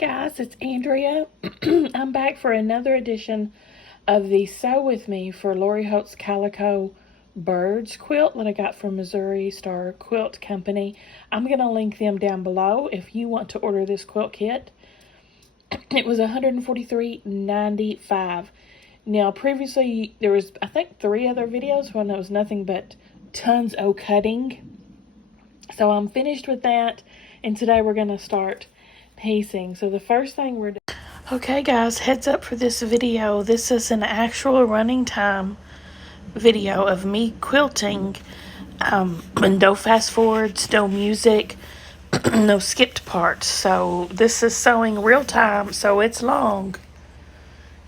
guys, it's Andrea. I'm back for another edition of the Sew With Me for Lori Holt's Calico Birds quilt that I got from Missouri Star Quilt Company. I'm going to link them down below if you want to order this quilt kit. It was $143.95. Now, previously, there was, I think, 3 other videos when it was nothing but tons of cutting. So I'm finished with that, and today we're going to start piecing. So the first thing we're doing... Okay, guys, heads up for this video. This is an actual running time video of me quilting. No fast forwards, no music, no skipped parts. So this is sewing real time, so it's long.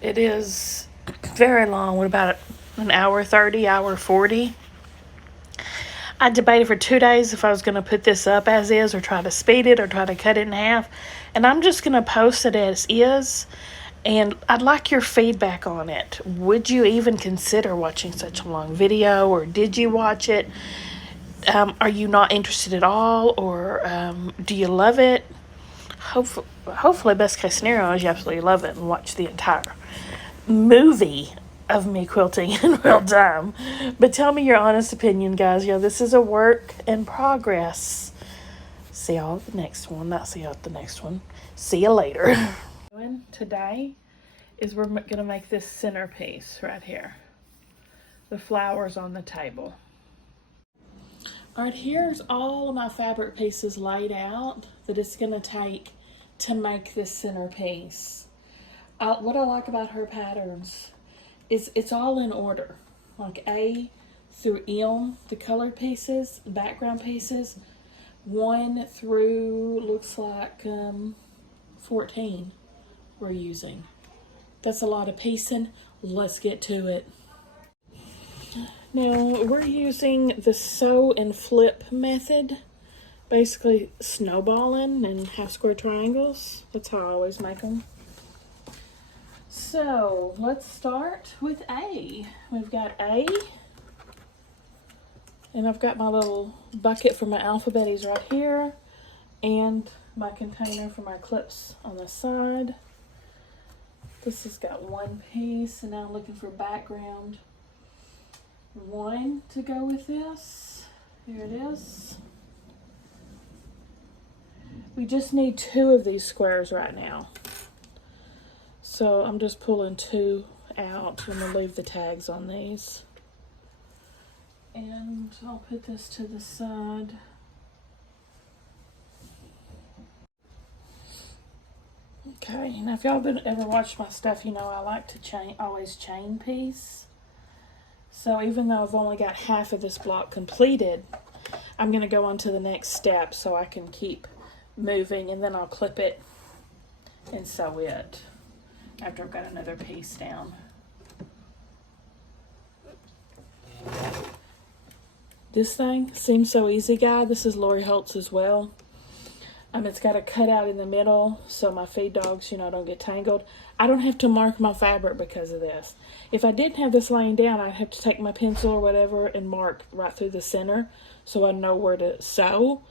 It is very long, with about an hour 30, hour 40. I debated for 2 days if I was going to put this up as is or try to speed it or try to cut it in half. And I'm just going to post it as is. And I'd like your feedback on it. Would you even consider watching such a long video, or did you watch it? Are you not interested at all, or do you love it? Hopefully, best case scenario is you absolutely love it and watch the entire movie of me quilting in real time. But tell me your honest opinion, guys. Yeah, this is a work in progress. See y'all at the next one. Not see y'all at the next one. See you later. Today is we're gonna make this centerpiece right here. The flowers on the table. All right, here's all of my fabric pieces laid out that it's gonna take to make this centerpiece. What I like about her patterns is it's all in order, like A through M, the colored pieces, the background pieces, 1 through looks like 14 we're using. That's a lot of piecing. Let's get to it. Now we're using the sew and flip method, basically snowballing and half square triangles. That's how I always make them. So let's start with A. We've got A, and I've got my little bucket for my alphabetties right here, and my container for my clips on the side. This has got 1 piece, and now I'm looking for background 1 to go with this. Here it is. We just need 2 of these squares right now. So I'm just pulling 2 out. I'm going to leave the tags on these. And I'll put this to the side. Okay, now if y'all ever watched my stuff, you know I like to always chain piece. So even though I've only got half of this block completed, I'm going to go on to the next step so I can keep moving, and then I'll clip it and sew it after I've got another piece down. This thing seems so easy, guys. This is Lori Holt's as well. It's got a cutout in the middle so my feed dogs, you know, don't get tangled. I don't have to mark my fabric because of this. If I didn't have this laying down, I'd have to take my pencil or whatever and mark right through the center so I know where to sew.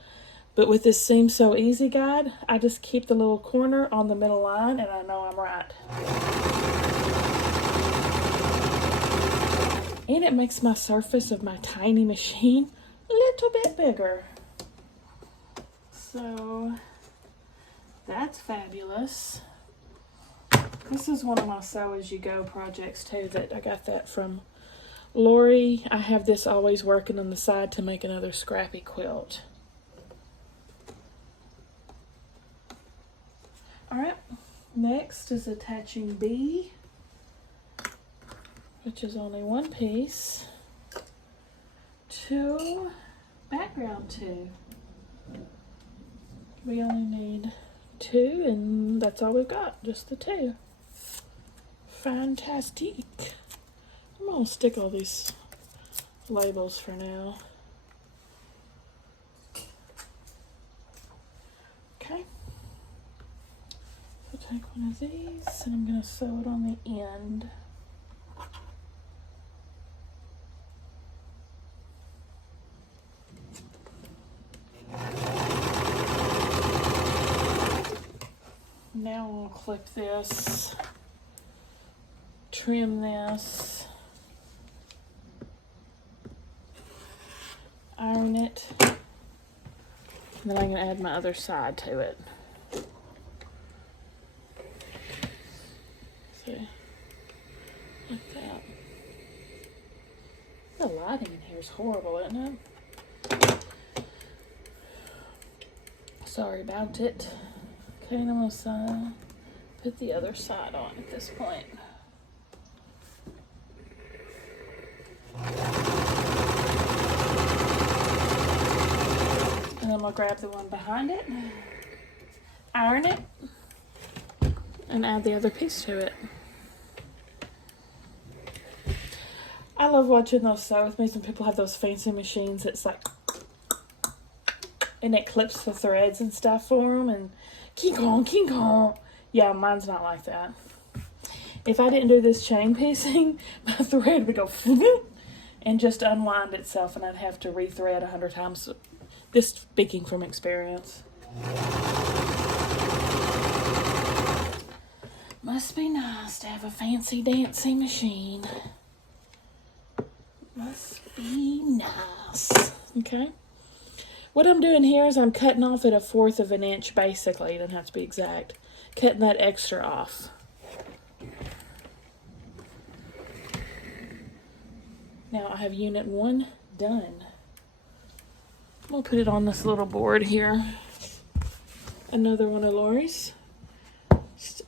But with this Seems So Easy guide, I just keep the little corner on the middle line and I know I'm right. And it makes my surface of my tiny machine a little bit bigger. So that's fabulous. This is one of my Sew As You Go projects too, that I got that from Lori. I have this always working on the side to make another scrappy quilt. Alright, next is attaching B, which is only 1 piece, to background 2. We only need 2, and that's all we've got, just the 2. Fantastic. I'm gonna stick all these labels for now. Okay. So take one of these, and I'm gonna sew it on the end. now I'll clip this, trim this, iron it, and then I'm going to add my other side to it. See, like that. The lighting in here is horrible, isn't it? Sorry about it. Okay, and I'm going to put the other side on at this point. And I'm going to grab the one behind it, iron it, and add the other piece to it. I love watching those sew with me. Some people have those fancy machines that's like, and it clips the threads and stuff for them, and king kong. Yeah, mine's not like that. If I didn't do this chain piecing, my thread would go and just unwind itself, and I'd have to rethread 100 times. This speaking from experience. Must be nice to have a fancy dancy machine. Must be nice. Okay. What I'm doing here is I'm cutting off at 1/4 of an inch, basically. It doesn't have to be exact. Cutting that extra off. Now I have unit 1 done. I'm going to put it on this little board here. Another one of Lori's.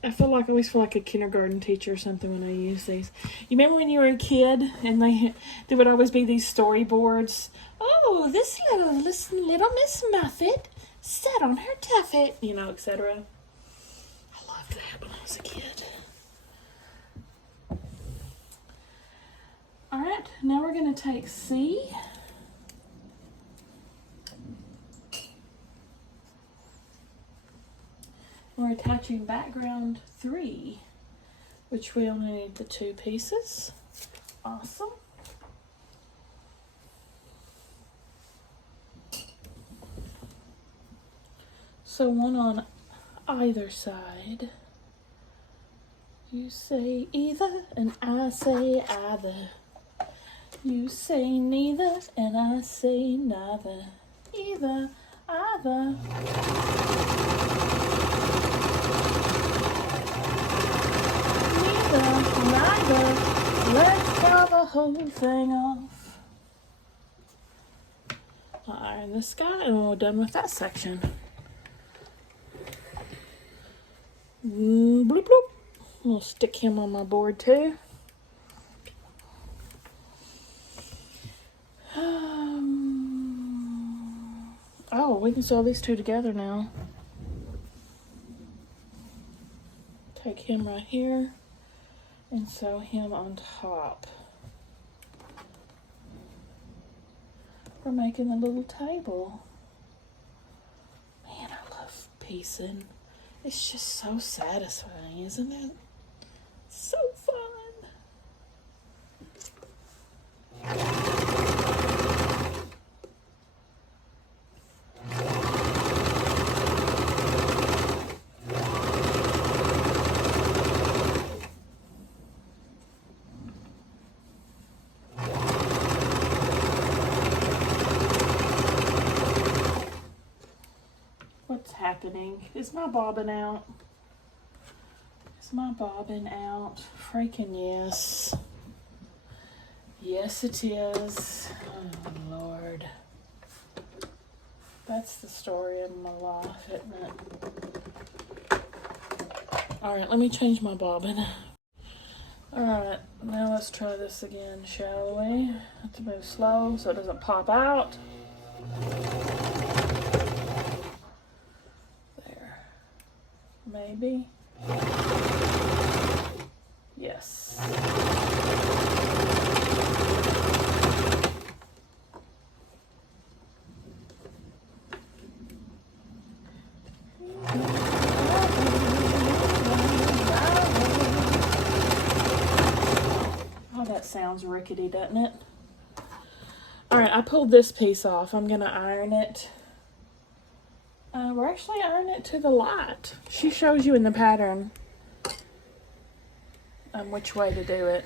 I always feel like a kindergarten teacher or something when I use these. You remember when you were a kid and there would always be these storyboards? Oh, this little Miss Muffet sat on her tuffet, you know, etc. I loved that when I was a kid. All right, now we're going to take C. We're attaching background 3, which we only need the 2 pieces. Awesome. So one on either side. You say either and I say either. You say neither and I say neither. Either, either. Neither. Let's draw the whole thing off. I'll iron this guy and we're done with that section. Bloop bloop. We'll stick him on my board too. Oh, we can sew these two together now. Take him right here and sew him on top. We're making a little table. Man, I love piecing. It's just so satisfying, isn't it? So fun. What's happening? Is my bobbin out? Is my bobbin out? Freaking yes. Yes, it is. Oh, Lord. That's the story of my life, isn't it? Alright, let me change my bobbin. Alright, now let's try this again, shall we? Have to move slow so it doesn't pop out. There. Maybe. Yes. Oh, that sounds rickety, doesn't it? All right, I pulled this piece off. I'm gonna iron it We're actually ironing it to the light. She shows you in the pattern which way to do it.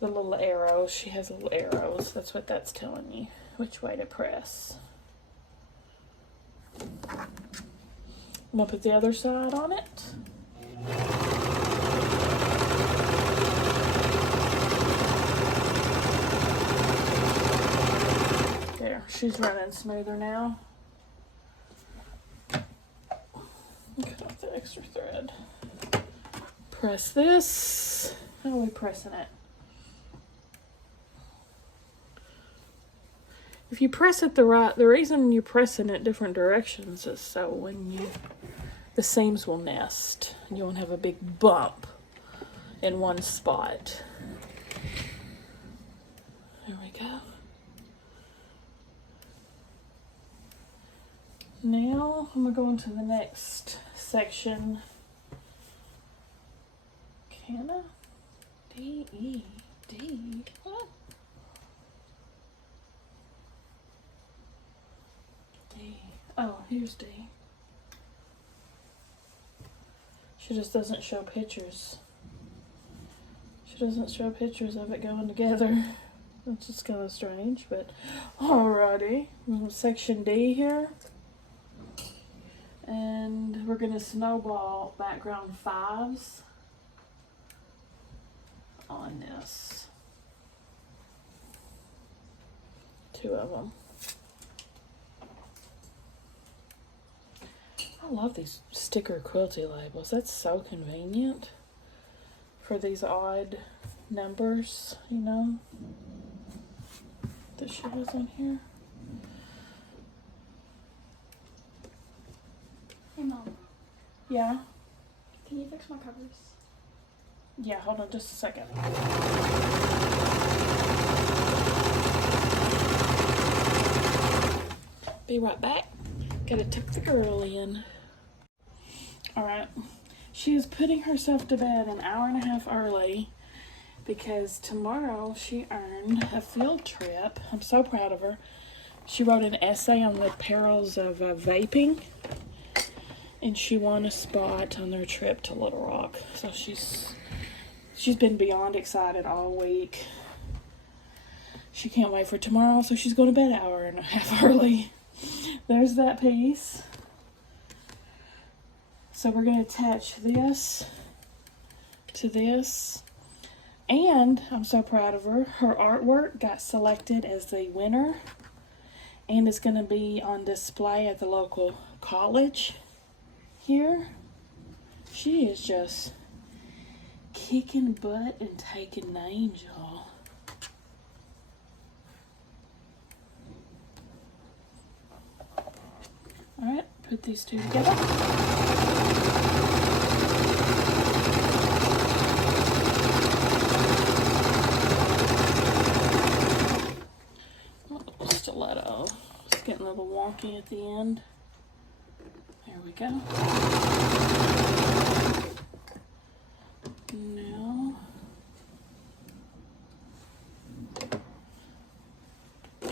The little arrows. She has little arrows. That's what that's telling you. Which way to press. I'm going to put the other side on it. There, she's running smoother now. Cut off the extra thread. Press this. How are we pressing it? If you press it the reason you're pressing it different directions is so when the seams will nest. You won't have a big bump in one spot. There we go. Now I'm going to go into the next section. Canna? D-E-D. What? D. Oh, here's D. She just doesn't show pictures. She doesn't show pictures of it going together. That's just kind of strange, but alrighty. Section D here. And we're going to snowball background 5s on this. 2 of them. I love these sticker quilty labels. That's so convenient for these odd numbers, you know, that she has on here. Hey Mom. Yeah? Can you fix my covers? Yeah, hold on just a second. Be right back. Gotta tuck the girl in. Alright. She is putting herself to bed an hour and a half early because tomorrow she earned a field trip. I'm so proud of her. She wrote an essay on the perils of vaping. And she won a spot on their trip to Little Rock. So she's been beyond excited all week. She can't wait for tomorrow, so she's going to bed an hour and a half early. There's that piece. So we're going to attach this to this. And I'm so proud of her. Her artwork got selected as the winner. And it's going to be on display at the local college here. She is just kicking butt and taking names, y'all. Alright, put these two together. Stiletto. It's getting a little wonky at the end. There we go. Now,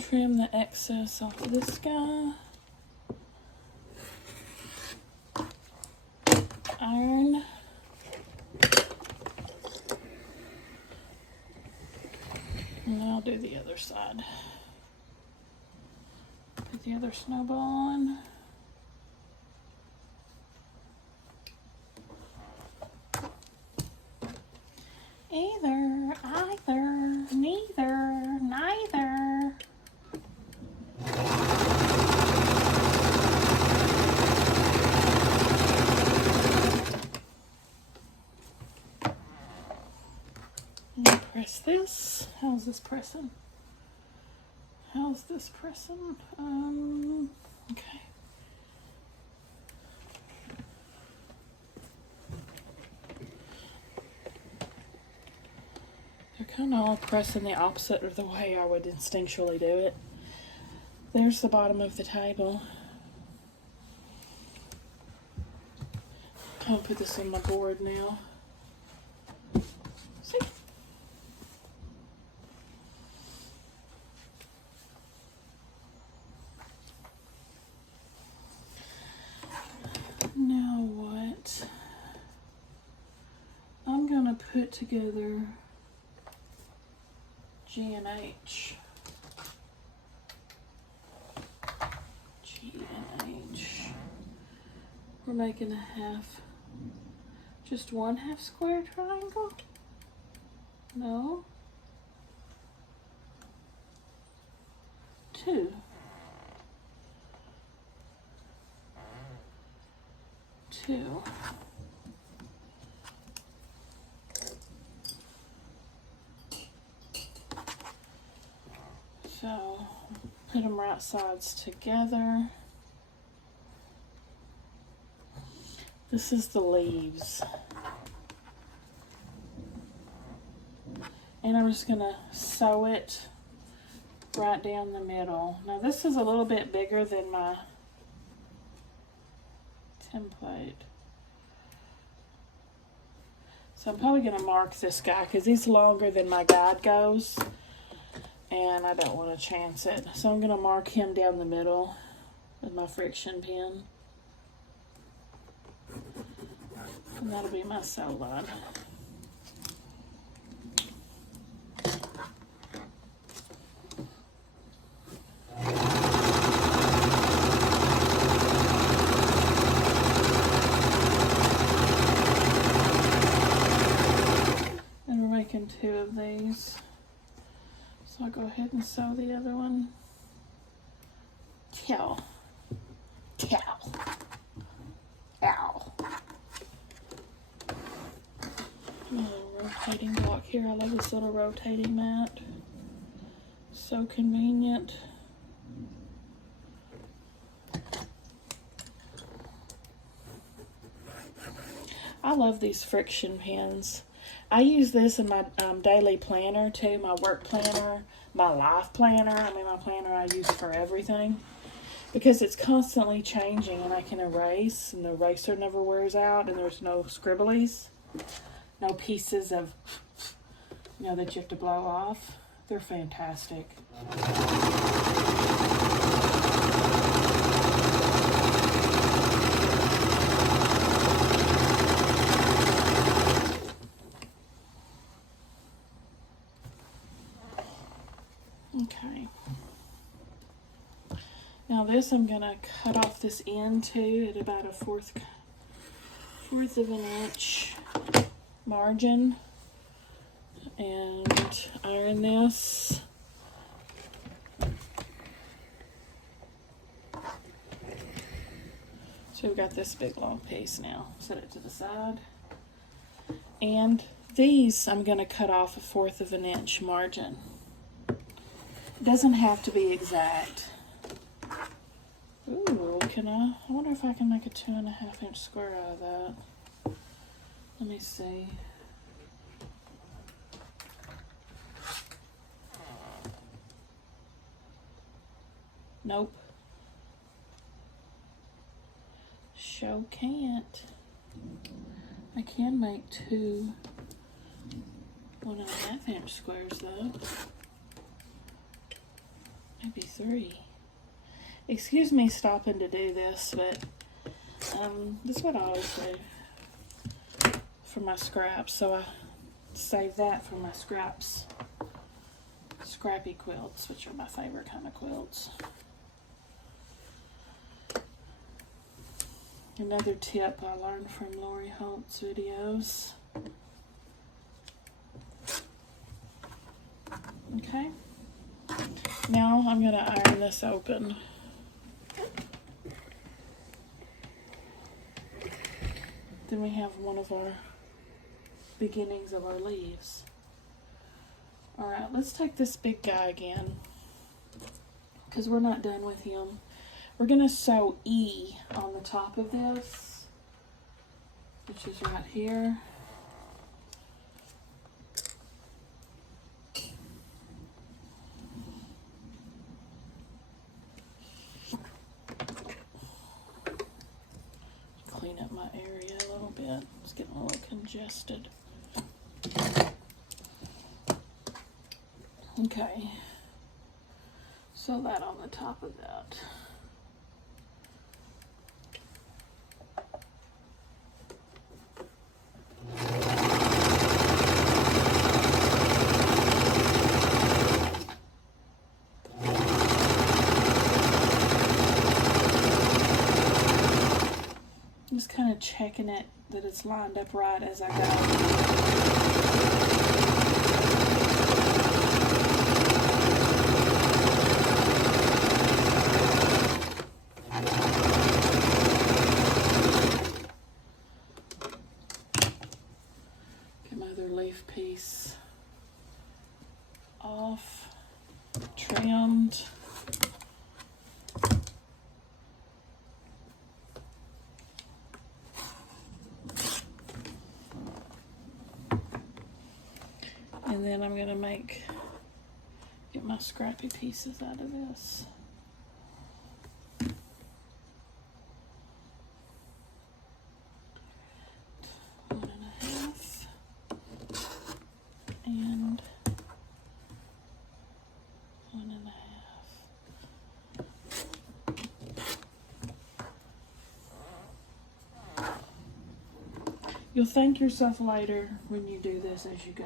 trim the excess off of this guy. Iron. And I'll do the other side. Put the other snowball on. Either, neither, neither. Press this. How's this pressing? Okay. They're kind of all pressing the opposite of the way I would instinctually do it. There's the bottom of the table. I'll put this on my board now. See? it together. G and H. G and H. We're making a half, just one half square triangle? No. Two. Two. So, put them right sides together. This is the leaves. And I'm just gonna sew it right down the middle. Now this is a little bit bigger than my template. So I'm probably gonna mark this guy because he's longer than my guide goes. And I don't want to chance it. So I'm gonna mark him down the middle with my friction pen. And that'll be my sew line. And we're making two of these. So I'll go ahead and sew the other one. Ow. A little rotating block here. I love this little rotating mat. So convenient. I love these friction pens. I use this in my daily planner too, my work planner, my life planner. I mean, my planner I use for everything because it's constantly changing and I can erase and the eraser never wears out and there's no scribblies, no pieces of, you know, that you have to blow off. They're fantastic. Okay. Now this I'm gonna cut off this end too at about a fourth of an inch margin and iron this. So we've got this big long piece now. Set it to the side. And these I'm gonna cut off a 1/4 of an inch margin. It doesn't have to be exact. Ooh, I wonder if I can make a 2.5 inch square out of that. Let me see. Nope. Sure can't. I can make 2 1.5 inch squares though. Maybe 3. Excuse me stopping to do this, but this is what I always do for my scraps. So I save that for my scraps. Scrappy quilts, which are my favorite kind of quilts. Another tip I learned from Holt's videos. Okay. Now I'm going to iron this open. Then we have one of our beginnings of our leaves. Alright, let's take this big guy again, because we're not done with him. We're going to sew E on the top of this, which is right here. Clean up my area a little bit. It's getting a little congested. Okay. Sew that on the top of that. kind of checking it that it's lined up right as I go. Get my other leaf piece off, trimmed. And then I'm gonna get my scrappy pieces out of this. One and a half. And one and a half. You'll thank yourself later when you do this as you go.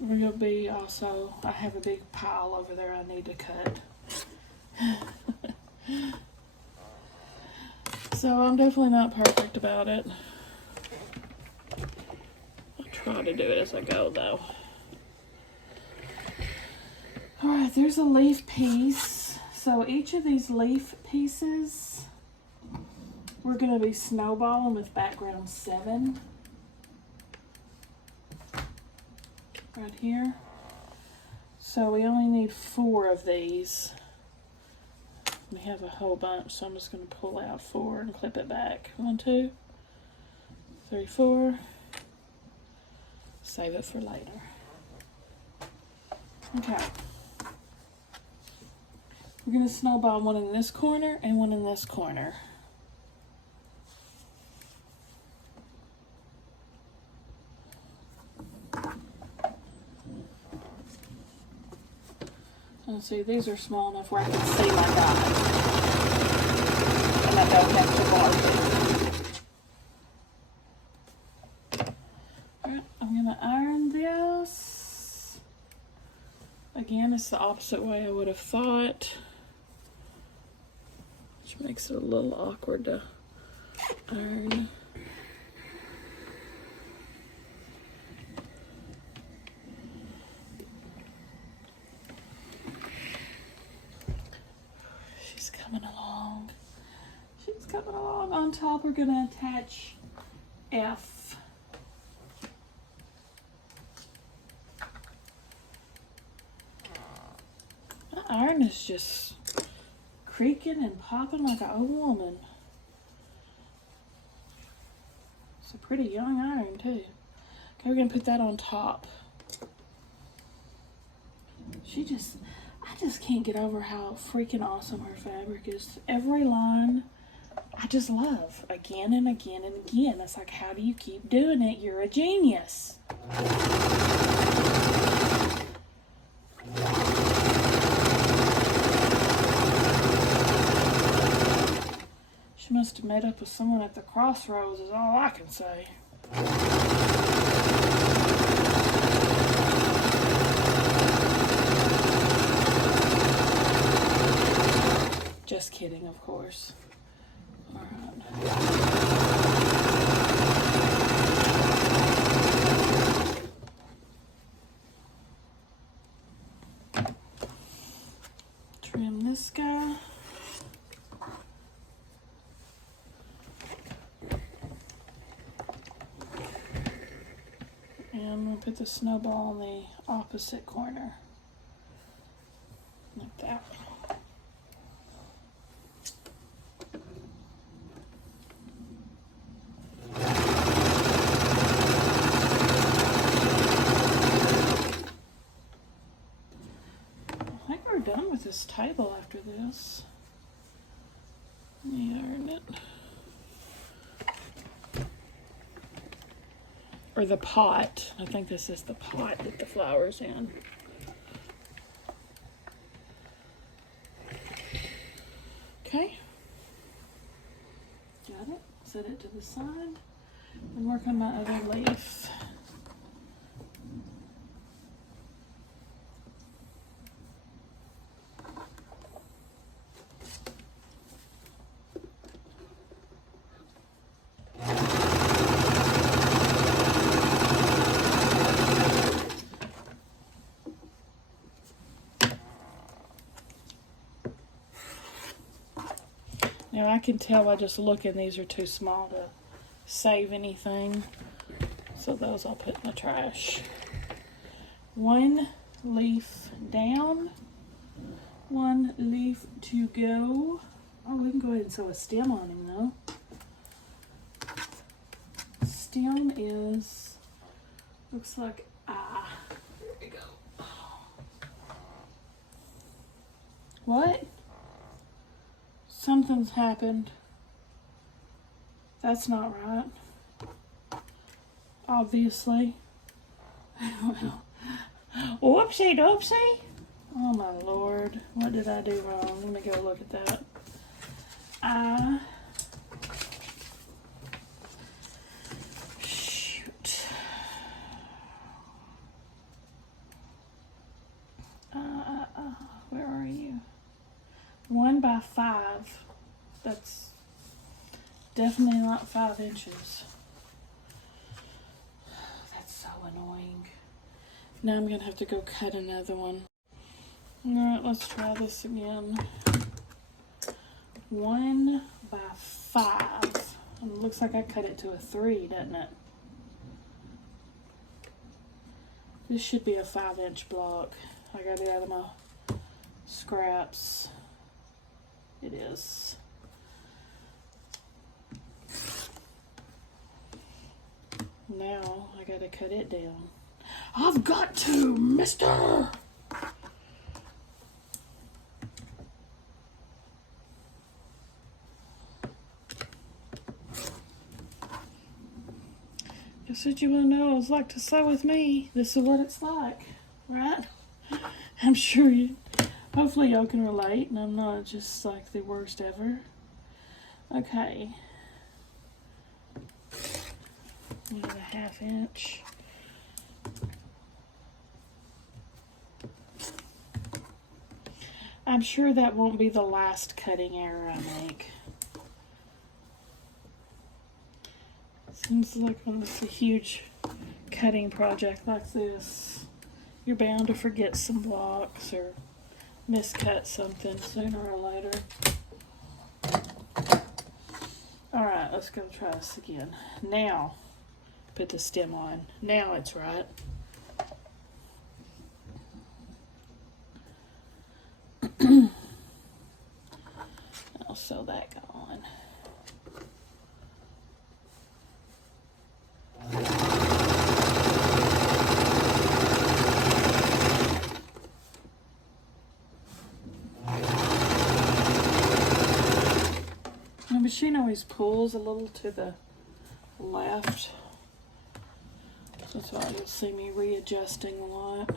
We're gonna be also, I have a big pile over there I need to cut. So I'm definitely not perfect about it. I'll try to do it as I go though. Alright, there's a leaf piece. So each of these leaf pieces, we're gonna be snowballing with background 7. Right here. So we only need 4 of these. We have a whole bunch, so I'm just going to pull out 4 and clip it back. 1, 2, 3, 4. Save it for later. Okay. We're going to snowball one in this corner and one in this corner. And see, these are small enough where I can see my dot. And I don't have to mark it. Alright, I'm going to iron this. Again, it's the opposite way I would have thought. Which makes it a little awkward to iron. Coming along. On top, we're going to attach F. My iron is just creaking and popping like an old woman. It's a pretty young iron too. Okay, we're going to put that on top. I just can't get over how freaking awesome her fabric is. Every line I just love again and again and again. It's like, how do you keep doing it? You're a genius. She must have met up with someone at the crossroads is all I can say. Just kidding, of course. All right. Trim this guy. And we'll put the snowball in the opposite corner. Like that. Done with this table after this. Let me iron it. Or the pot. I think this is the pot that the flower's in. Okay. Got it. Set it to the side and work on my other leaf. Now I can tell by just looking these are too small to save anything. So those I'll put in the trash. One leaf down. One leaf to go. Oh, we can go ahead and sew a stem on him though. Stem is, looks like, there we go. What? Something's happened. That's not right. Obviously. I don't know. Whoopsie doopsie. Oh my lord. What did I do wrong? Let me go look at that. Shoot. Where are you? 1 by 5. That's definitely not 5 inches. That's so annoying. Now I'm gonna have to go cut another one. Alright, let's try this again. 1 by 5. And it looks like I cut it to a 3, doesn't it? This should be a 5-inch block. I got it out of my scraps. It is. Now I gotta cut it down. I've got to, mister! Just what you want to know what it's like to sew with me. This is what it's like, right? I'm sure you, hopefully y'all can relate and I'm not just like the worst ever. Okay. Need a 1/2 inch. I'm sure that won't be the last cutting error I make. Seems like when it's a huge cutting project like this, you're bound to forget some blocks or miscut something sooner or later. Alright, let's go try this again. Now, put the stem on. Now it's right. I'll sew that on. My machine always pulls a little to the left. So that's why you'll see me readjusting a lot.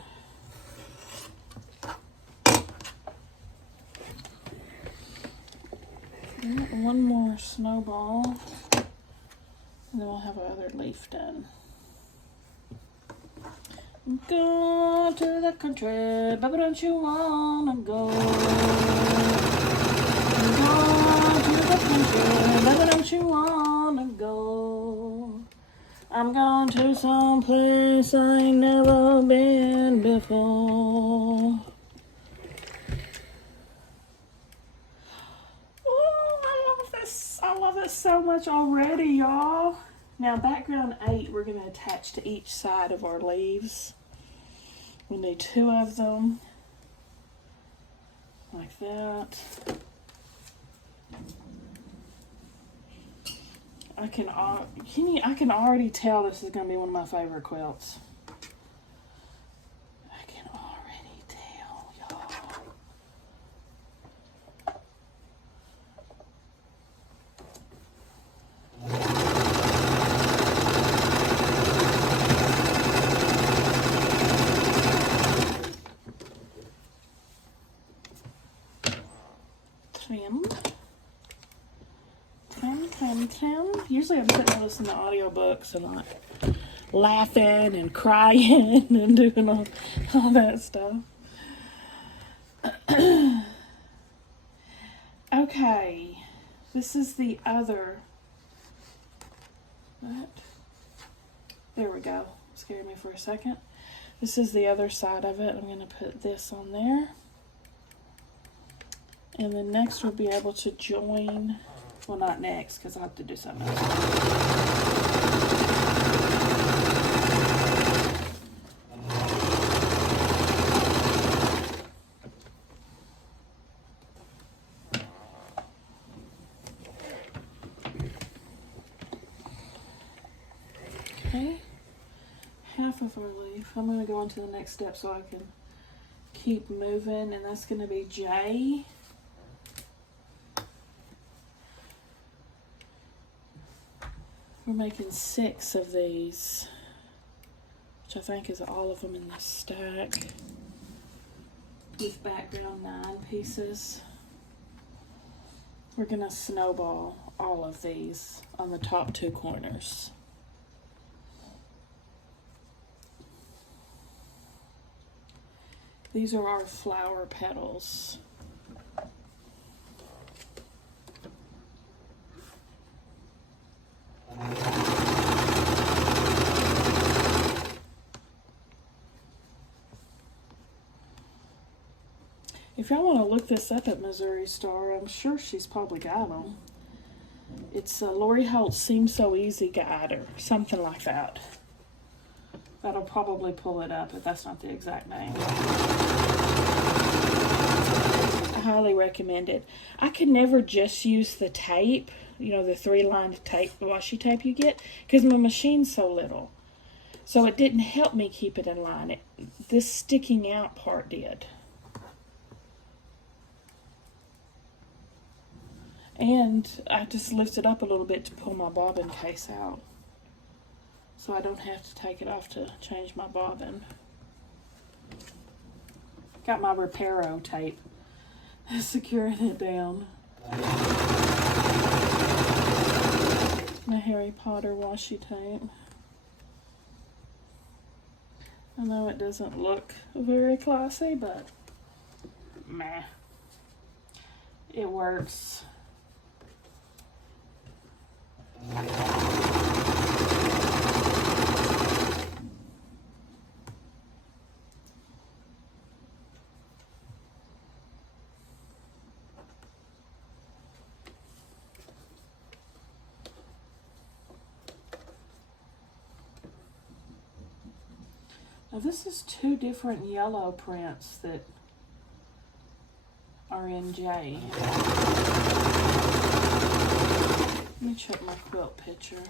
One more snowball, and then we'll have our other leaf done. Go to the country, baby, don't you wanna go? Go to the country, baby, don't you wanna go? I'm going to some place I ain't never been before. I love this so much already, y'all. Now, background 8, we're going to attach to each side of our leaves. We need 2 of them, like that. I can already tell this is going to be one of my favorite quilts. I can already tell, y'all. Trim. Usually I'm sitting there listening to audiobooks and like laughing and crying and doing all that stuff. Okay, this is the other. What? There we go. Scared me for a second. This is the other side of it. I'm going to put this on there. And then next we'll be able to join Well, not next, because I have to do something else. Okay, half of our leaf. I'm going to go on to the next step so I can keep moving, and that's going to be J. We're making 6 of these, which I think is all of them in this stack, with background 9 pieces. We're going to snowball all of these on the top 2 corners. These are our flower petals. If y'all want to look this up at Missouri Star, I'm sure she's probably got them. It's Lori Holt Seems So Easy Guide or something like that. That'll probably pull it up if that's not the exact name. I highly recommend it. I could never just use the tape, you know, the 3-lined tape, washi tape you get, because my machine's so little. So it didn't help me keep it in line. This sticking out part did. And I just lift it up a little bit to pull my bobbin case out, so I don't have to take it off to change my bobbin. Got my Reparo tape securing it down. My Harry Potter washi tape. I know it doesn't look very classy, but meh, it works. Now this is 2 different yellow prints that are in J. Let me check my quilt picture.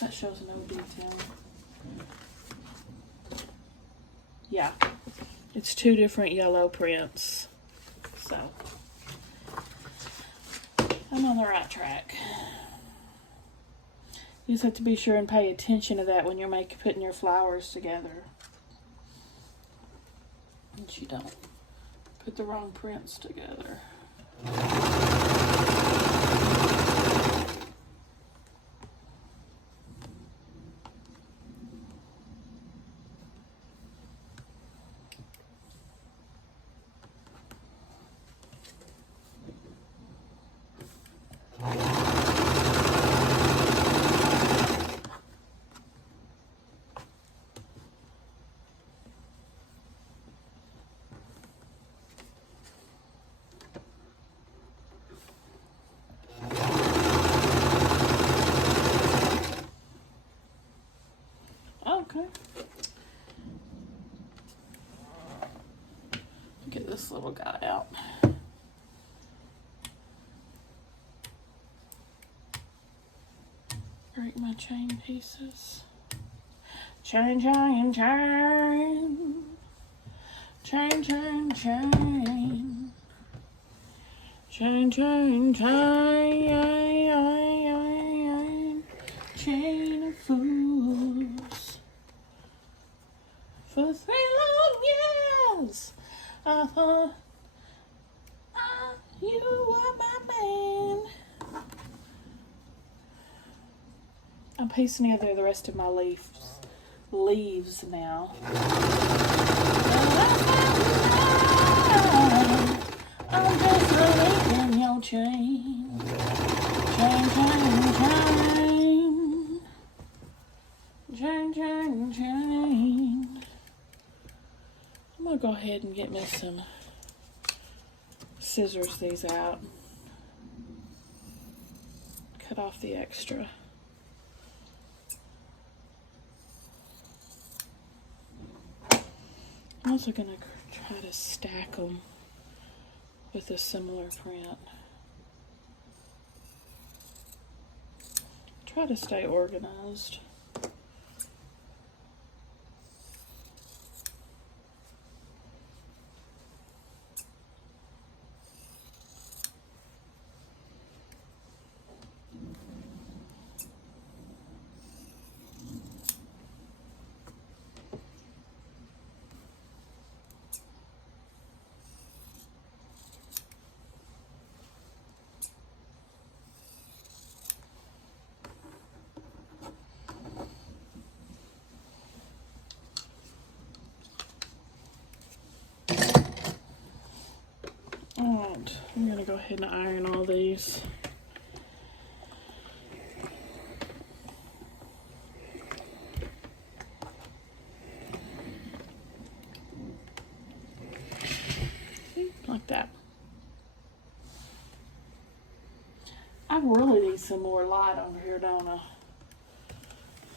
That shows no detail. Yeah, it's 2 different yellow prints. So, I'm on the right track. You just have to be sure and pay attention to that when you're putting your flowers together. And you don't put the wrong prints together. Okay. Get this little guy out. Break my chain pieces. Chain, chain, chain. Chain, chain, chain. Chain, chain, chain. Chain of fools. For 3 long years, I thought you were my man. I'm piecing together the rest of my leaves now. I'm just releasing your chain. Chain, chain, chain. Chain, chain, chain. I'm gonna go ahead and get me some scissors these out. Cut off the extra. I'm also going to try to stack them with a similar print. Try to stay organized. Alright, I'm going to go ahead and iron all these. Like that. I really need some more light over here, don't I?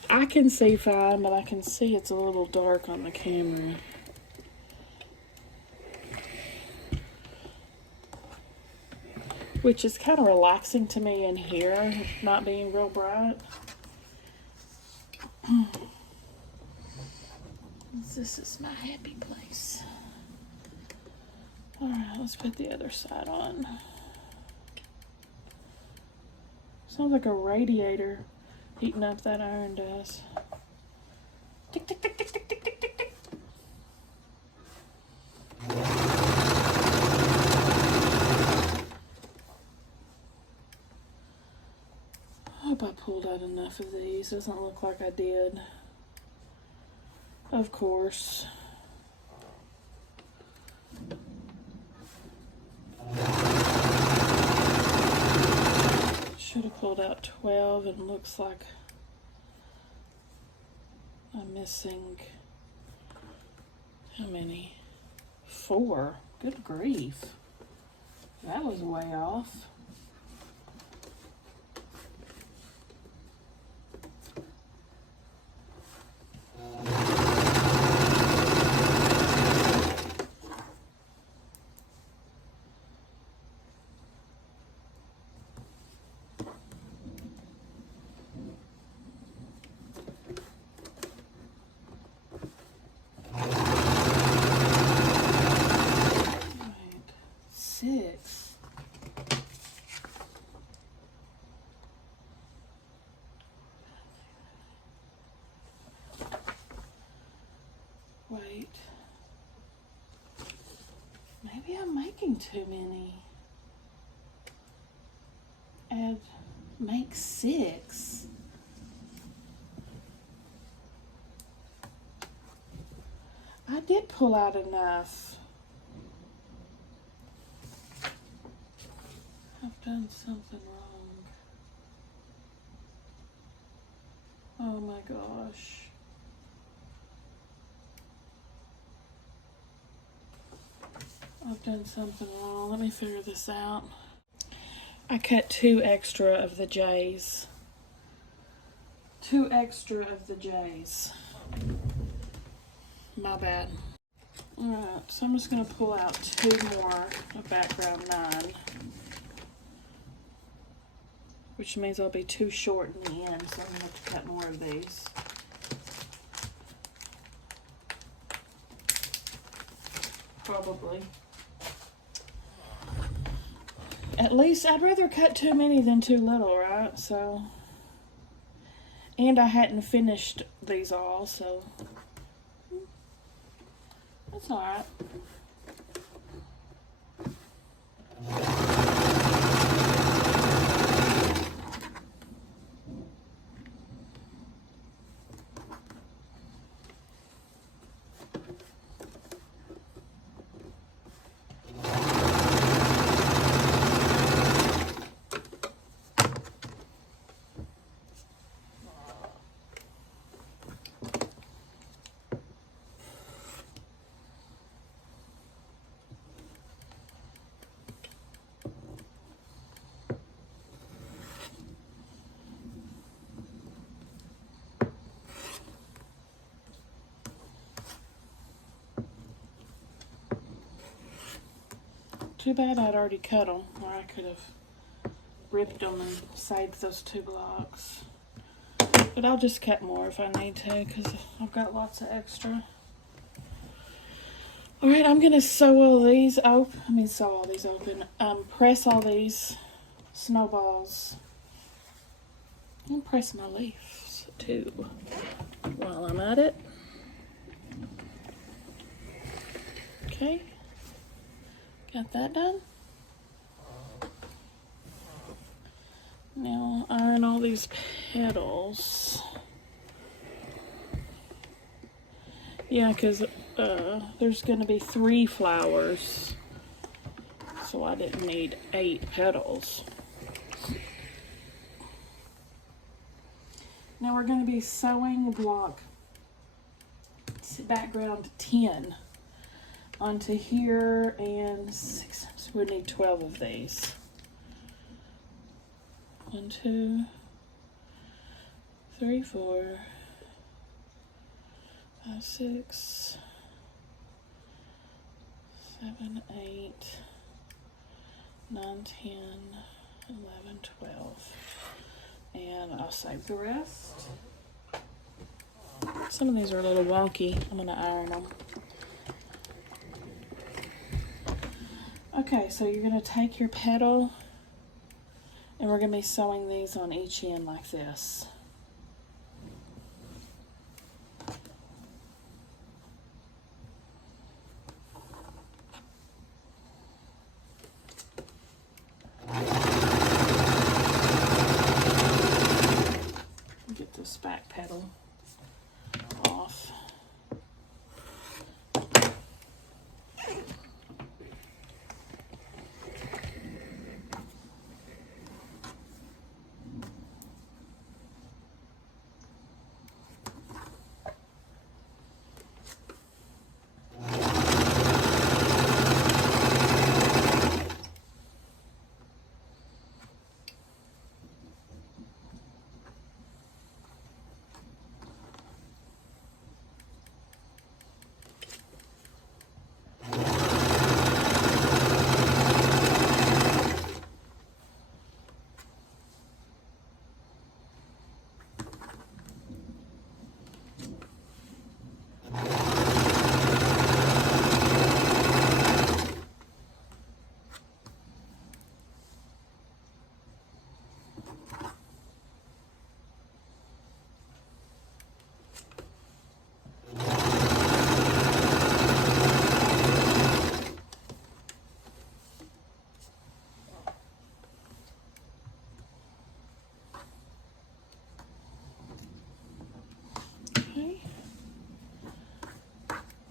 I can see fine, but I can see it's a little dark on the camera. Which is kind of relaxing to me in here, not being real bright. This is my happy place. Alright, let's put the other side on. Sounds like a radiator heating up, that iron does. Tick, tick, tick, tick, tick, tick, tick, tick, tick. I hope I pulled out enough of these. Doesn't look like I did. Of course. Should have pulled out 12, and looks like I'm missing, how many? 4. Good grief. That was way off. Wait. Maybe I'm making too many. Make 6. I did pull out enough. I've done something wrong. Oh my gosh. I've done something wrong. Let me figure this out. I cut 2 extra of the J's. 2 extra of the J's. My bad. Alright, so I'm just going to pull out 2 more of background 9. Which means I'll be too short in the end, so I'm going to have to cut more of these. Probably. At least I'd rather cut too many than too little, right? So, and I hadn't finished these all, so that's all right. Too bad I'd already cut them, or I could have ripped them and saved those 2 blocks. But I'll just cut more if I need to, because I've got lots of extra. Alright, I'm going to sew all these open. Press all these snowballs. And press my leaves too while I'm at it. Okay. Got that done. Now iron all these petals. Yeah, because there's going to be 3 flowers, so I didn't need 8 petals. Now we're going to be sewing block background 10 onto here, and 6, so we need 12 of these. 1, 2, 3, 4, 5, 6, 7, 8, 9, 10, 11, 12. And I'll save the rest. Some of these are a little wonky. I'm going to iron them. Okay, so you're going to take your petal, and we're going to be sewing these on each end like this. Get this back petal off.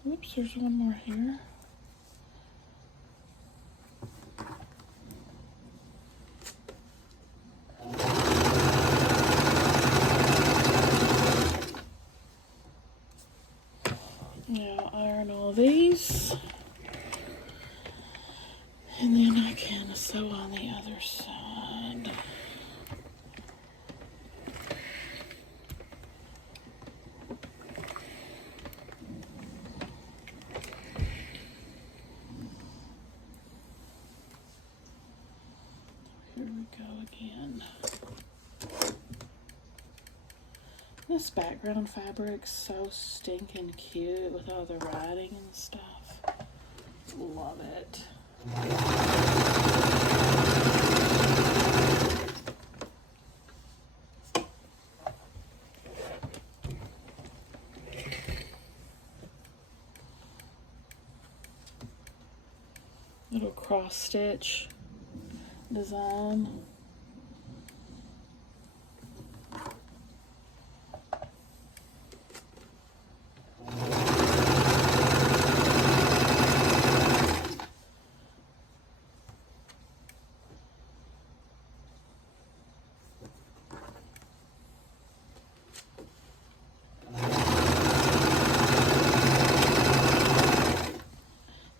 Oops, there's one more here. Now iron all these, and then I can sew on the other side. Here we go again. This background fabric's so stinking cute with all the writing and stuff. Love it. Little cross stitch design.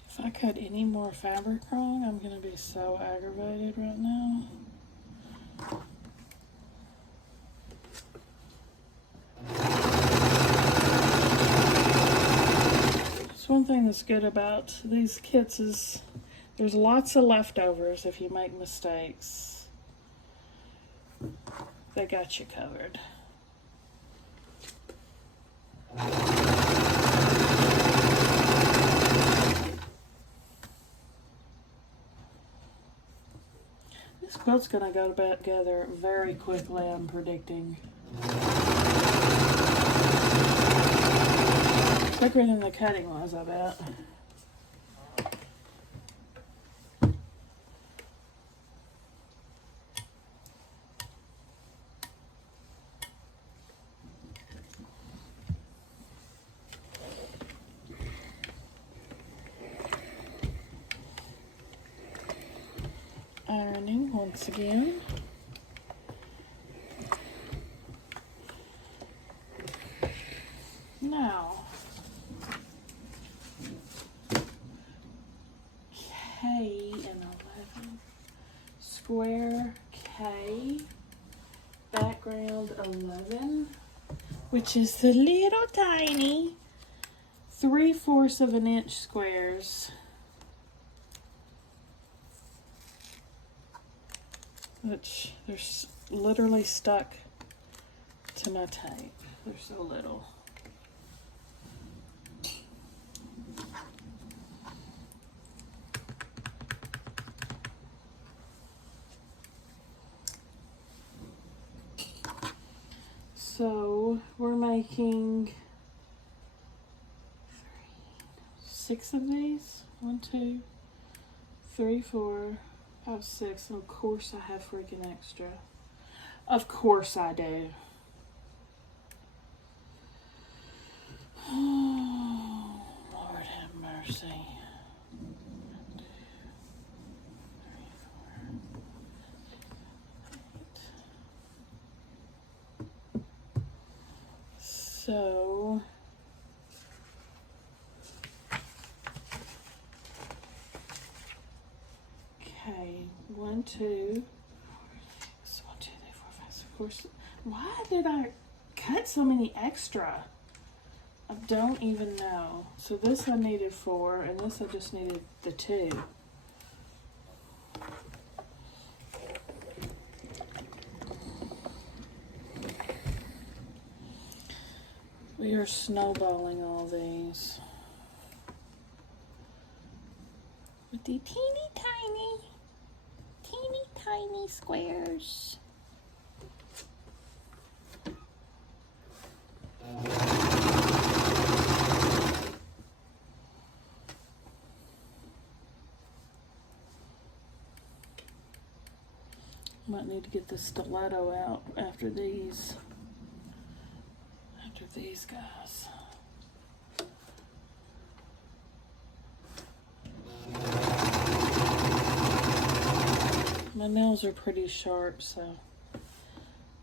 If I cut any more fabric wrong, I'm going to be so aggravated right now. One thing that's good about these kits is There's lots of leftovers if you make mistakes. They got you covered. This quilt's gonna go together very quickly, I'm predicting. Quicker than the cutting was, I bet. Ironing once again. Now, K and 11, square K, background 11, which is the little tiny 3/4 of an inch squares. Which they're literally stuck to my tape. They're so little. So we're making 6 of these. 1, 2, 3, 4, 5, 6. And of course I have freaking extra. Of course I do. Oh, Lord have mercy. 1, 2, 3, 4, 8. So okay, 1, 2, 6, 1, 2, 3, 4, 5, 6. Of course, why did I cut so many extra? I don't even know. So this I needed 4, and this I just needed the 2. We are snowballing all these with the teeny tiny squares. Might need to get the stiletto out after these. After these guys. My nails are pretty sharp, so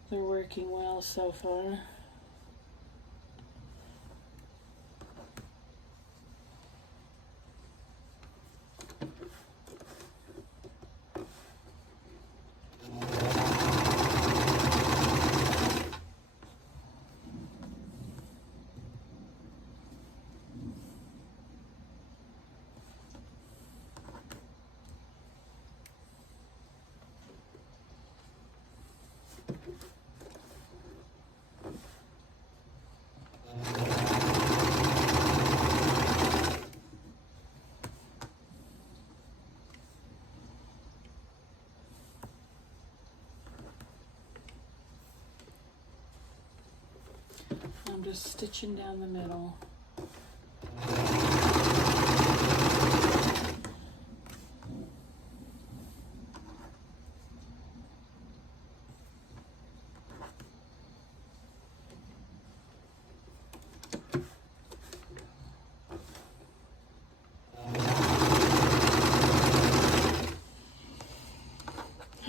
they're working well so far. I'm just stitching down the middle.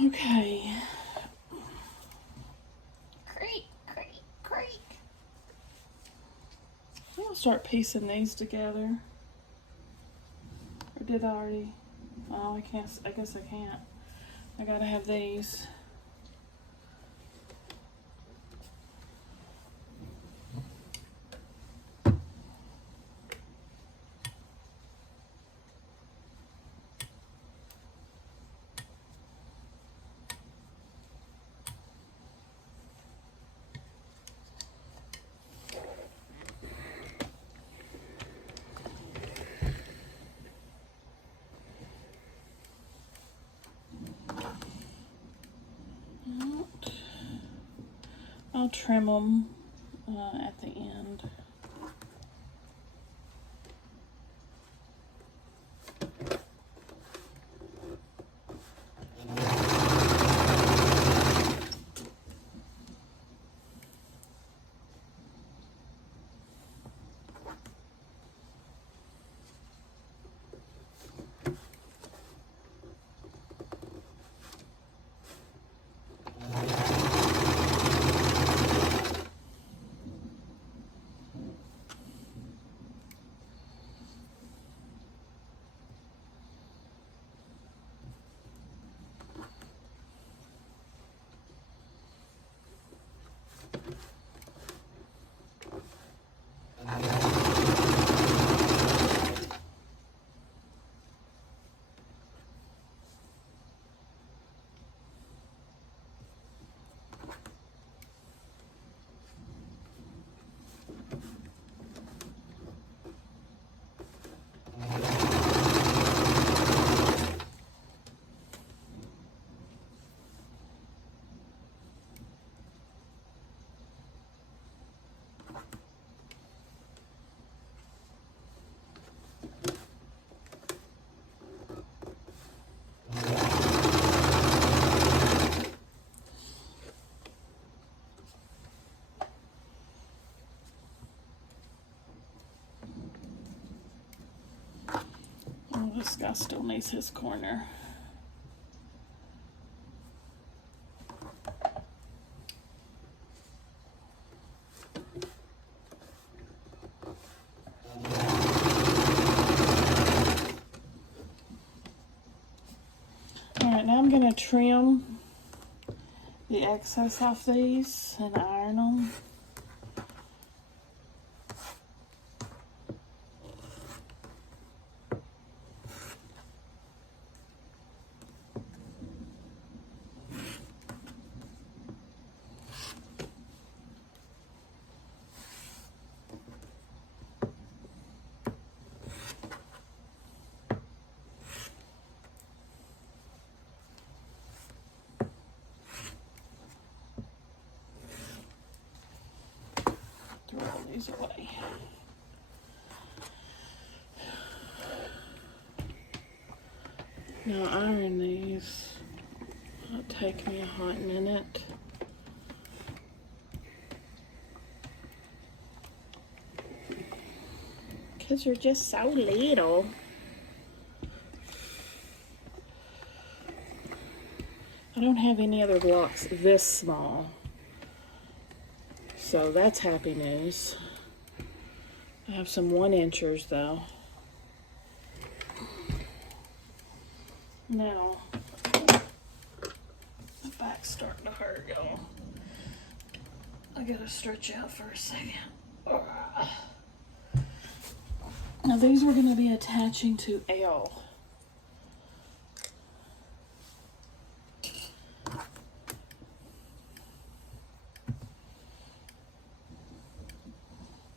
Okay. Creak. I'll start piecing these together. Or did I already? Oh, I can't. I guess I can't. I gotta have these. trim them at the end. Oh, this guy still needs his corner. Alright, now I'm going to trim the excess off these and iron them. Throw these away. Now iron these. It'll take me a hot minute. Because you're just so little. I don't have any other blocks this small. So that's happy news. I have some 1-inchers though. Now, my back's starting to hurt, y'all. I gotta stretch out for a second. Now these we're gonna be attaching to L.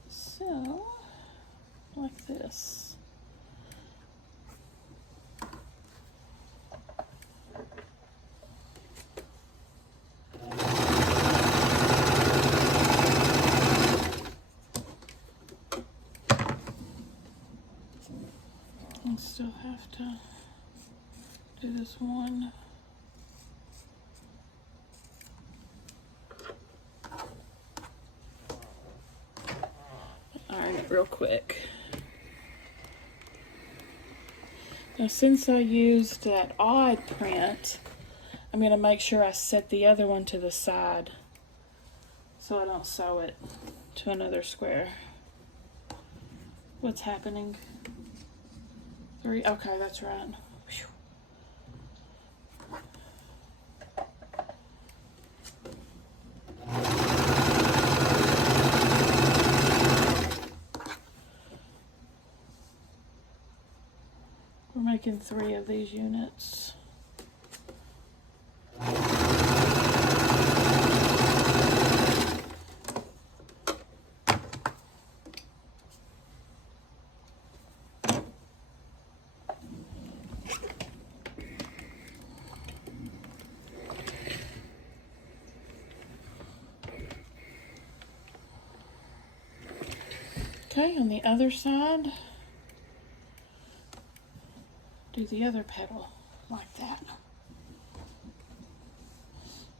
So, like this. I still have to do this one. Iron it real quick. Now since I used that odd print, I'm going to make sure I set the other one to the side so I don't sew it to another square. What's happening? 3, okay, that's right. Whew. We're making 3 of these units. Okay, on the other side, do the other petal like that.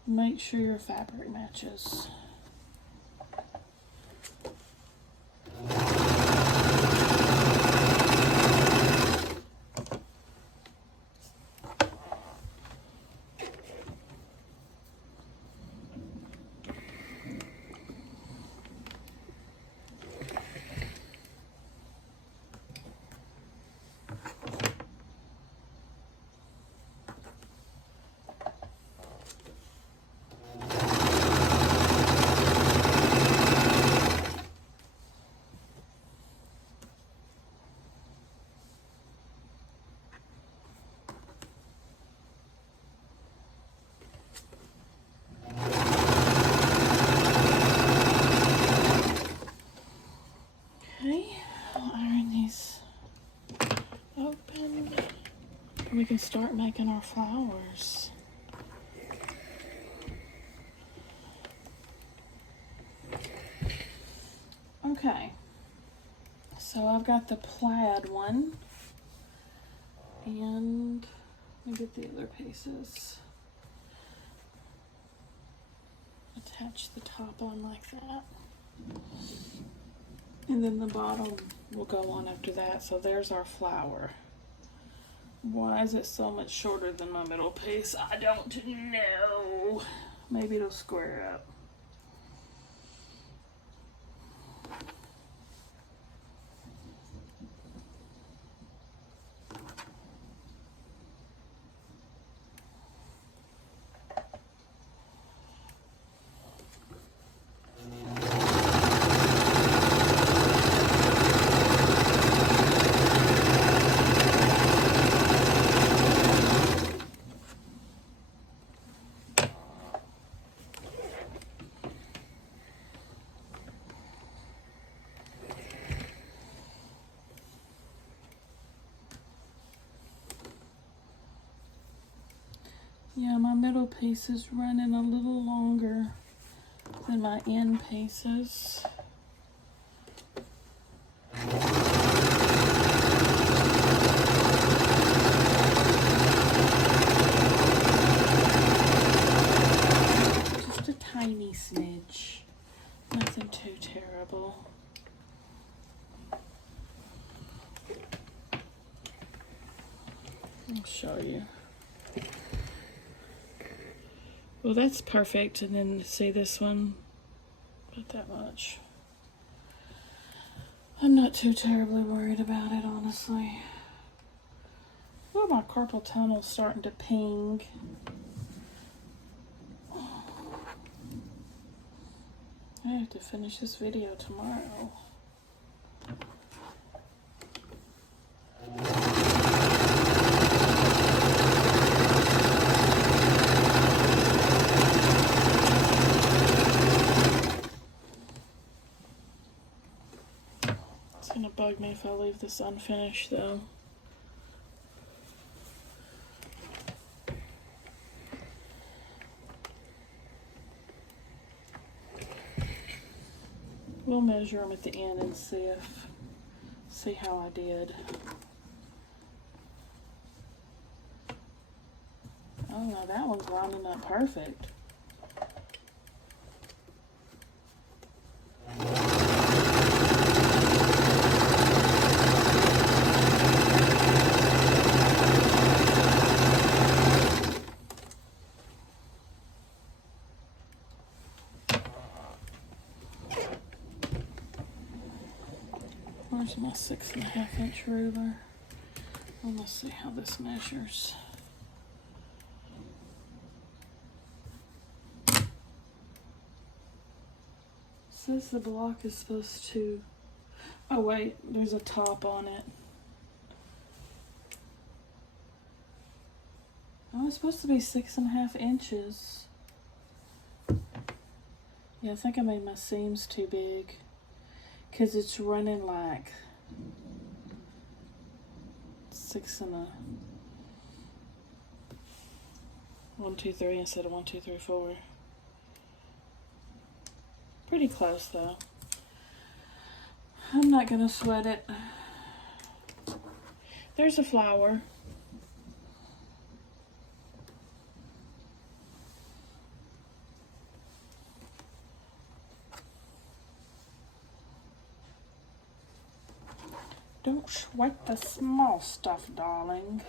Make sure your fabric matches. We can start making our flowers. Okay, so I've got the plaid one, and let me get the other pieces. Attach the top on like that, and then the bottom will go on after that. So there's our flower. Why is it so much shorter than my middle piece? I don't know. Maybe it'll square up. Yeah, my middle piece is running a little longer than my end pieces. Just a tiny smidge. Nothing too terrible. I'll show you. Well, that's perfect. And then see this one, not that much. I'm not too terribly worried about it, honestly. Oh, my carpal tunnel's starting to ping. I have to finish this video tomorrow. It's gonna bug me if I leave this unfinished though. We'll measure them at the end and see how I did. Oh no, that one's lining up perfect. Where's my 6.5 inch ruler? Well, let's see how this measures. Says the block is supposed to, oh wait, there's a top on it. Oh, it's supposed to be 6.5 inches. Yeah, I think I made my seams too big because it's running like 1, 2, 3 instead of 1, 2, 3, 4. Pretty close though. I'm not gonna sweat it. There's a flower. Don't sweat the small stuff, darling.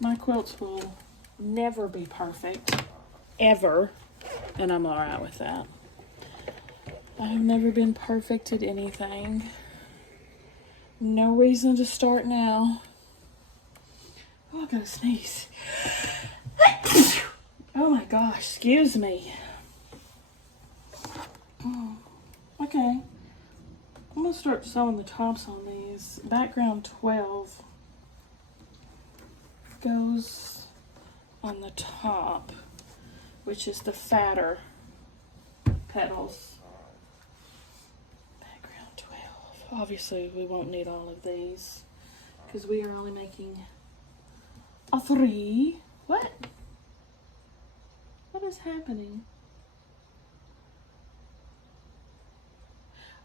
My quilts will never be perfect, ever, and I'm alright with that. I have never been perfect at anything. No reason to start now. Oh, I gotta sneeze. Oh my gosh, excuse me. Okay, I'm gonna start sewing the tops on these. Background 12 goes on the top, which is the fatter petals. Background 12. Obviously, we won't need all of these because we are only making a 3. What? What is happening?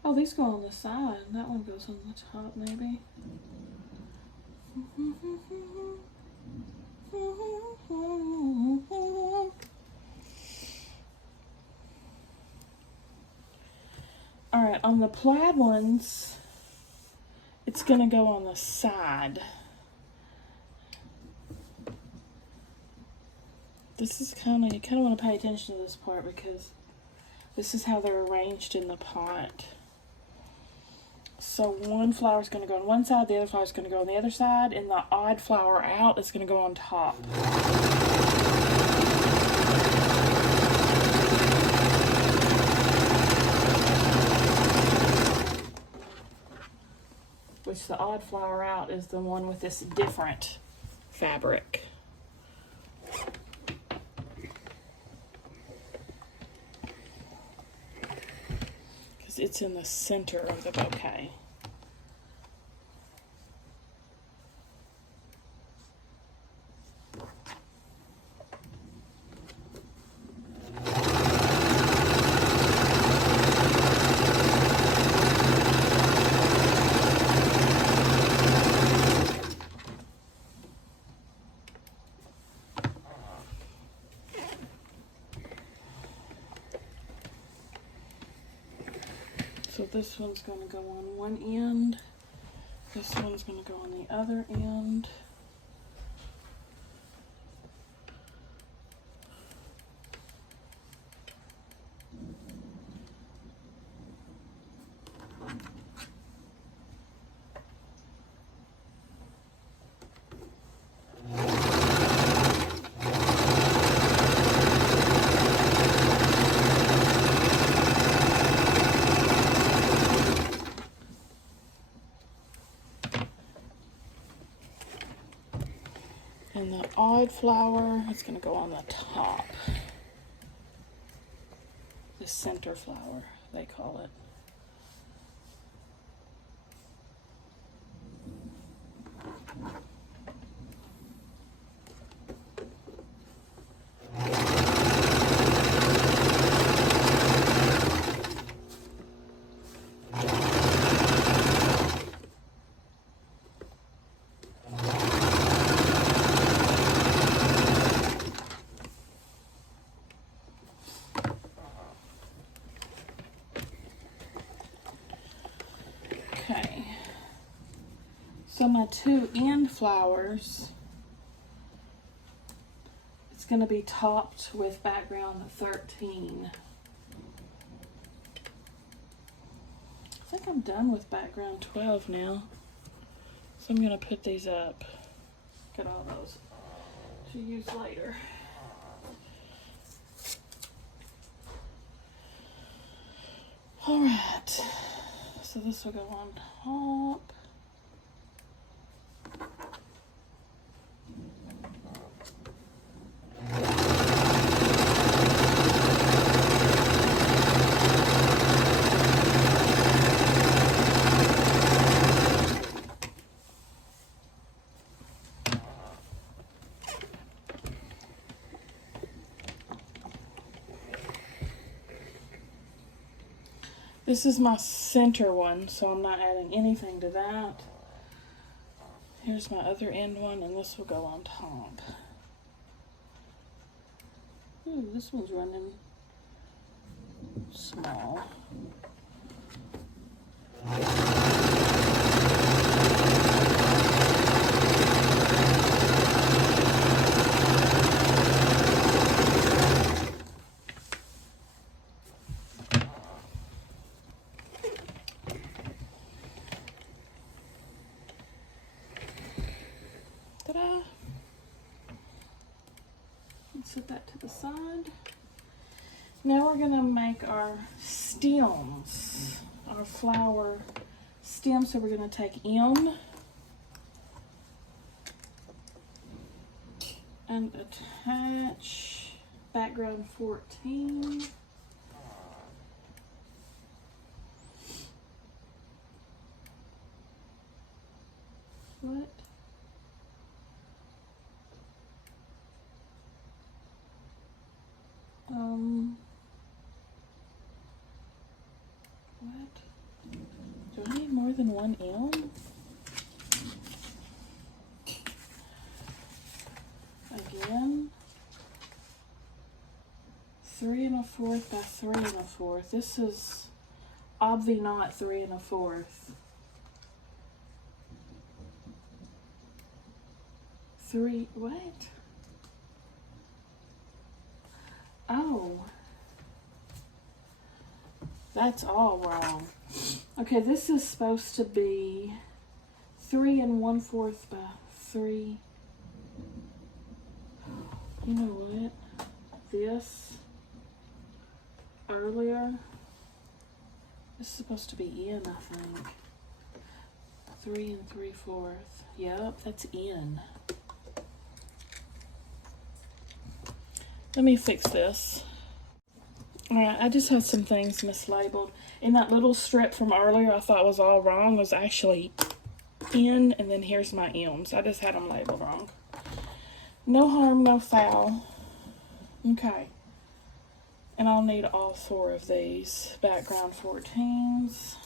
Oh, these go on the side. That one goes on the top, maybe. Alright, on the plaid ones, it's gonna go on the side. This is you kind of want to pay attention to this part because this is how they're arranged in the pot. So one flower is going to go on one side, the other flower is going to go on the other side, and the odd flower out is going to go on top. Which the odd flower out is the one with this different fabric. It's in the center of the bouquet. So this one's going to go on one end, this one's going to go on the other end. And the odd flower is going to go on the top. The center flower, they call it. Okay, so my two end flowers, it's going to be topped with background 13. I think I'm done with background 12 now, so I'm going to put these up, get all those to use later. All right. So this will go on top. This is my center one, so I'm not adding anything to that. Here's my other end one, and this will go on top. Ooh, this one's running small. Ta-da! Let's set that to the side. Now we're gonna make our stems, our flower stems. So we're gonna take M and attach background 14. What? What? Do I need more than one M? Again. 3 1/4 by 3 1/4. This is obviously not 3 1/4. 3, what? Oh. That's all wrong. Okay, this is supposed to be 3 1/4 by 3. You know what? This earlier, this is supposed to be in, I think. 3 3/4. Yep, that's in. Let me fix this. Alright, I just had some things mislabeled. In that little strip from earlier I thought was all wrong was actually in, and then here's my M's. I just had them labeled wrong. No harm, no foul. Okay. And I'll need all 4 of these background 14s.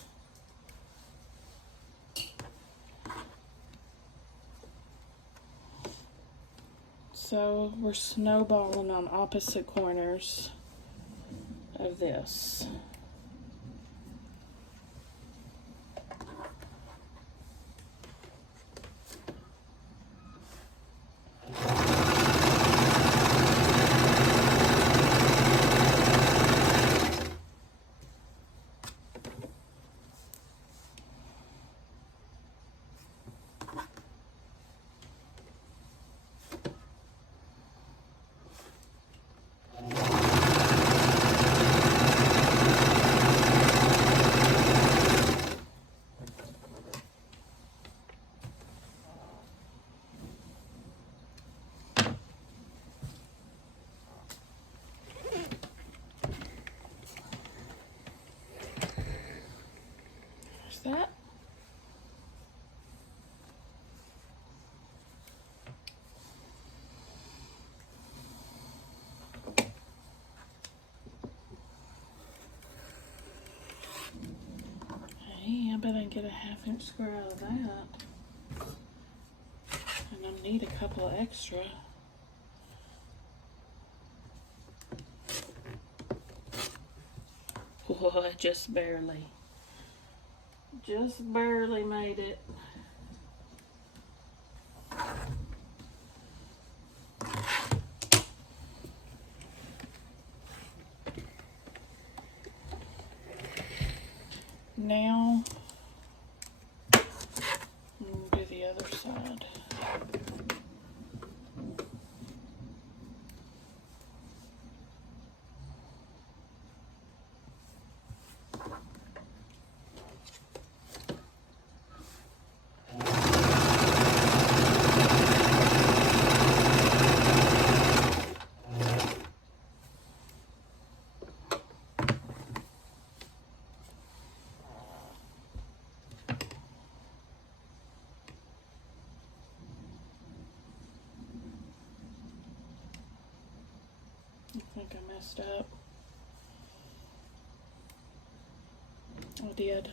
So we're snowballing on opposite corners of this. That. Hey, I bet I can get a 1/2 inch square out of that. And I need a couple of extra. Whoa, just barely. Just barely made it. Now, we'll do the other side. I think I messed up. I did.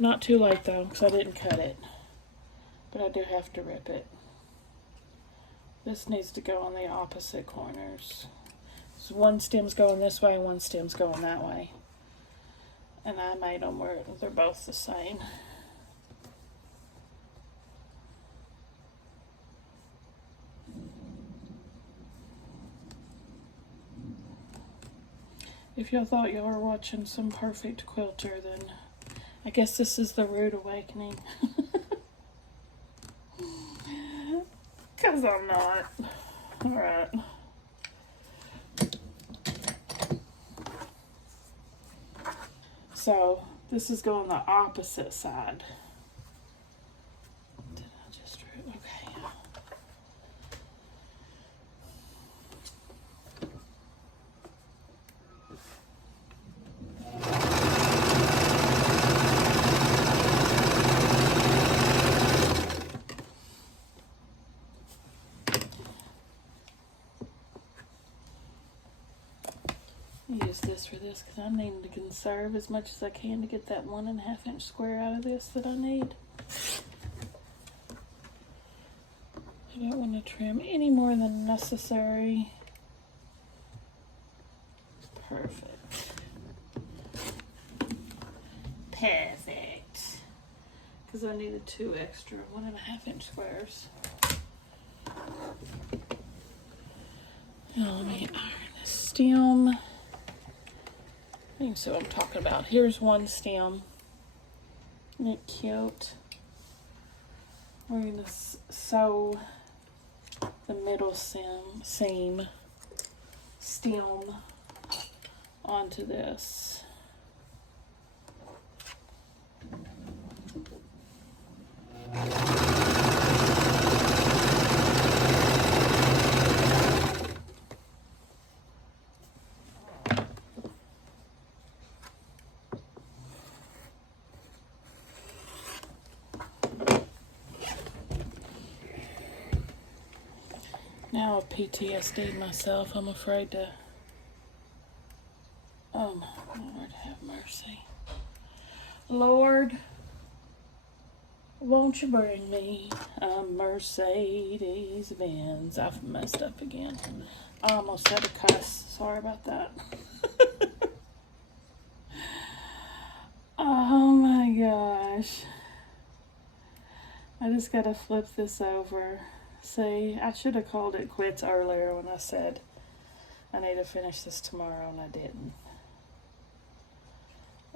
Not too late though, because I didn't cut it. But I do have to rip it. This needs to go on the opposite corners. So one stem's going this way, one stem's going that way. And I made them where they're both the same. If y'all thought y'all were watching some perfect quilter, then I guess this is the rude awakening. Because I'm not. Alright. So, this is going the opposite side. Did I just... Okay. Use this for this because I'm needing to conserve as much as I can to get that 1.5 inch square out of this that I need. I don't want to trim any more than necessary. Perfect. Perfect. Because I needed 2 extra 1.5 inch squares. Now let me iron this stem. You can see what I'm talking about. Here's one stem. Isn't it cute? We're going to sew the middle stem onto this. Now I've PTSD'd myself. I'm afraid to... Oh my Lord, have mercy. Lord, won't you bring me a Mercedes Benz? I've messed up again. I almost had to cuss. Sorry about that. Oh my gosh. I just gotta flip this over. See, I should have called it quits earlier when I said I need to finish this tomorrow, and I didn't.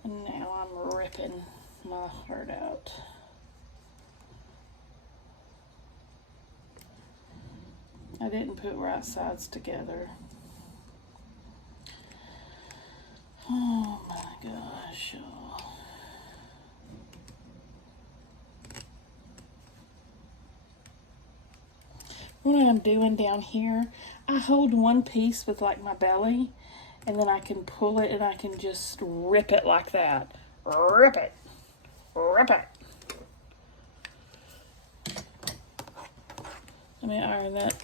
And now I'm ripping my heart out. I didn't put right sides together. Oh my gosh, y'all. What I'm doing down here, I hold one piece with like my belly, and then I can pull it and I can just rip it like that. Rip it. Rip it. Let me iron that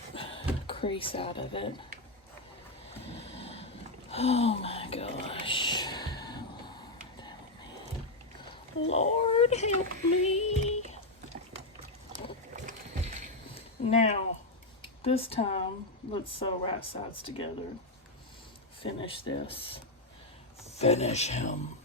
crease out of it. Oh my gosh. Lord help me. Now, this time, let's sew right sides together. Finish this. Finish him.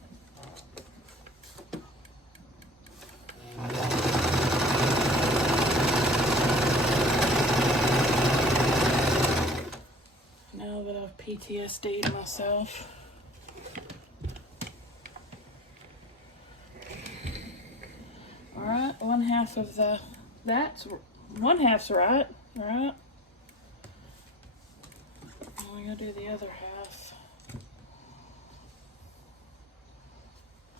Now that I've PTSD'd myself. Alright, 1/2 of that's 1/2's right, right? We're gonna do the other half.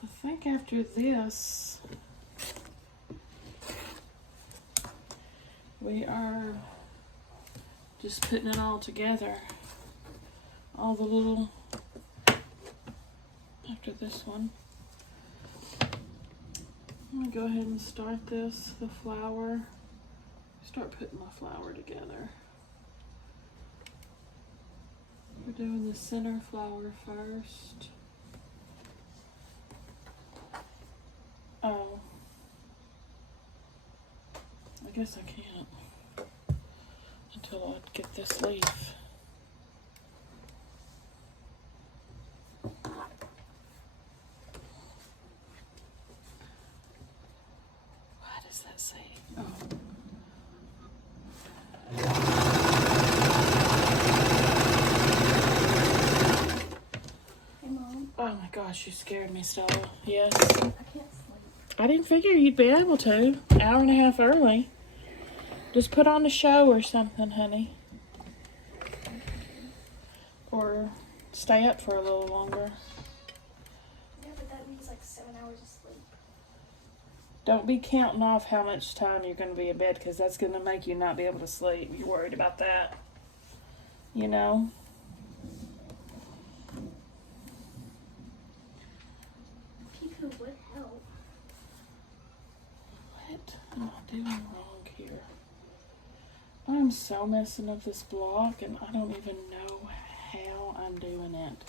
I think after this, we are just putting it all together. All the little, after this one. I'm gonna go ahead and start this, the flower. Start putting my flower together. We're doing the center flower first. Oh. I guess I can't until I get this leaf. What does that say? Oh. Hey, Mom. Oh my gosh, you scared me, Stella. Yes. I can't sleep. I didn't figure you'd be able to. Hour and a half early. Just put on a show or something, honey. Or stay up for a little longer. Yeah, but that means like 7 hours of sleep. Don't be counting off how much time you're going to be in bed, because that's going to make you not be able to sleep. You're worried about that. You know? Pee-poo would help. What am I doing wrong here? I'm so messing up this block, and I don't even know how I'm doing it.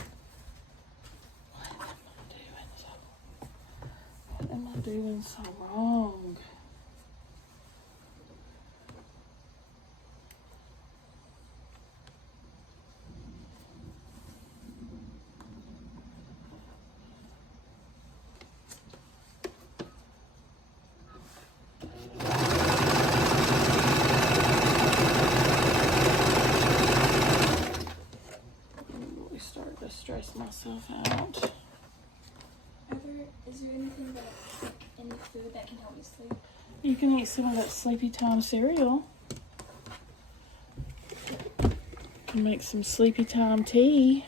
What am I doing so wrong? I'm really starting to stress myself out. Is there anything that, like, any food that can help me sleep? You can eat some of that Sleepy Time cereal. You can make some Sleepy Time tea.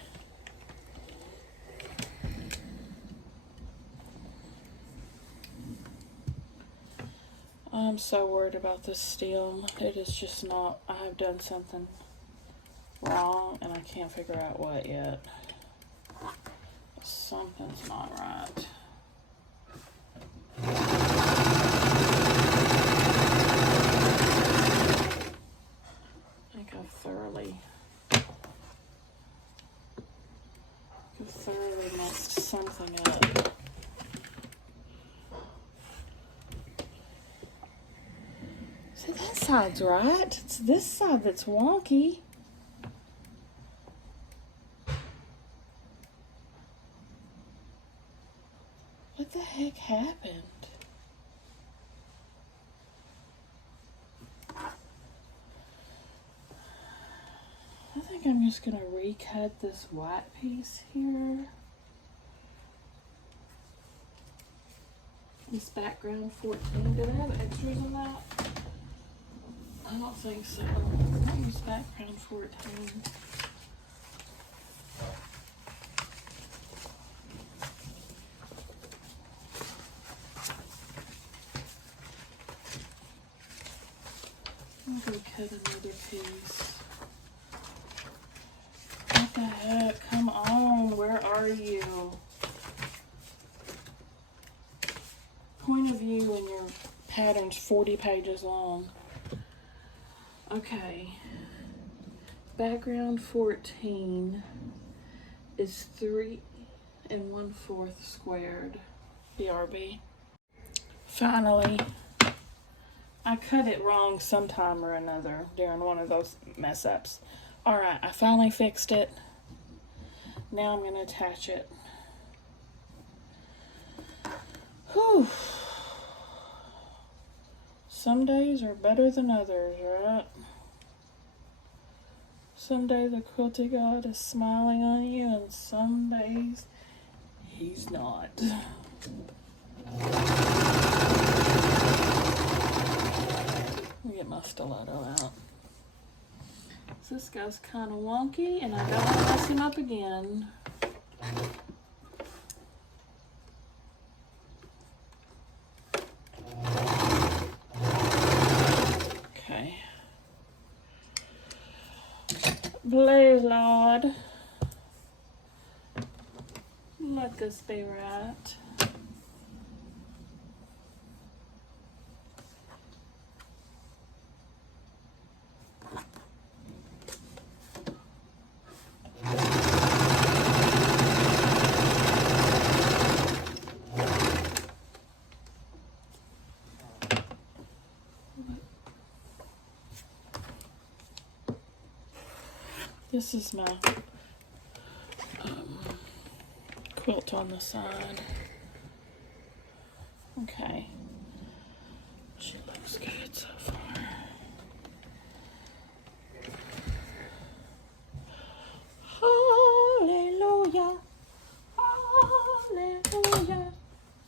I'm so worried about this stem. It is just not, I have done something wrong and I can't figure out what yet. Something's not right. I think I've thoroughly messed something up. See, that side's right. It's this side that's wonky. What the heck happened? I think I'm just gonna recut this white piece here. This background 14. Do they have extras in that? I don't think so. Use background 14. I'll go cut another piece. What the heck? Come on, where are you? Point of view when your pattern's 40 pages long. Okay. Background 14 is 3 1/4 squared. BRB. Finally. I cut it wrong sometime or another during one of those mess ups. Alright, I finally fixed it. Now I'm going to attach it. Whew. Some days are better than others, right? Some days the quilty god is smiling on you, and some days he's not. Let me get my stiletto out. So this guy's kind of wonky, and I don't want to mess him up again. Okay. Blue Lord. Let this be right. This is my quilt on the side. Okay. She looks good so far. Hallelujah. Hallelujah.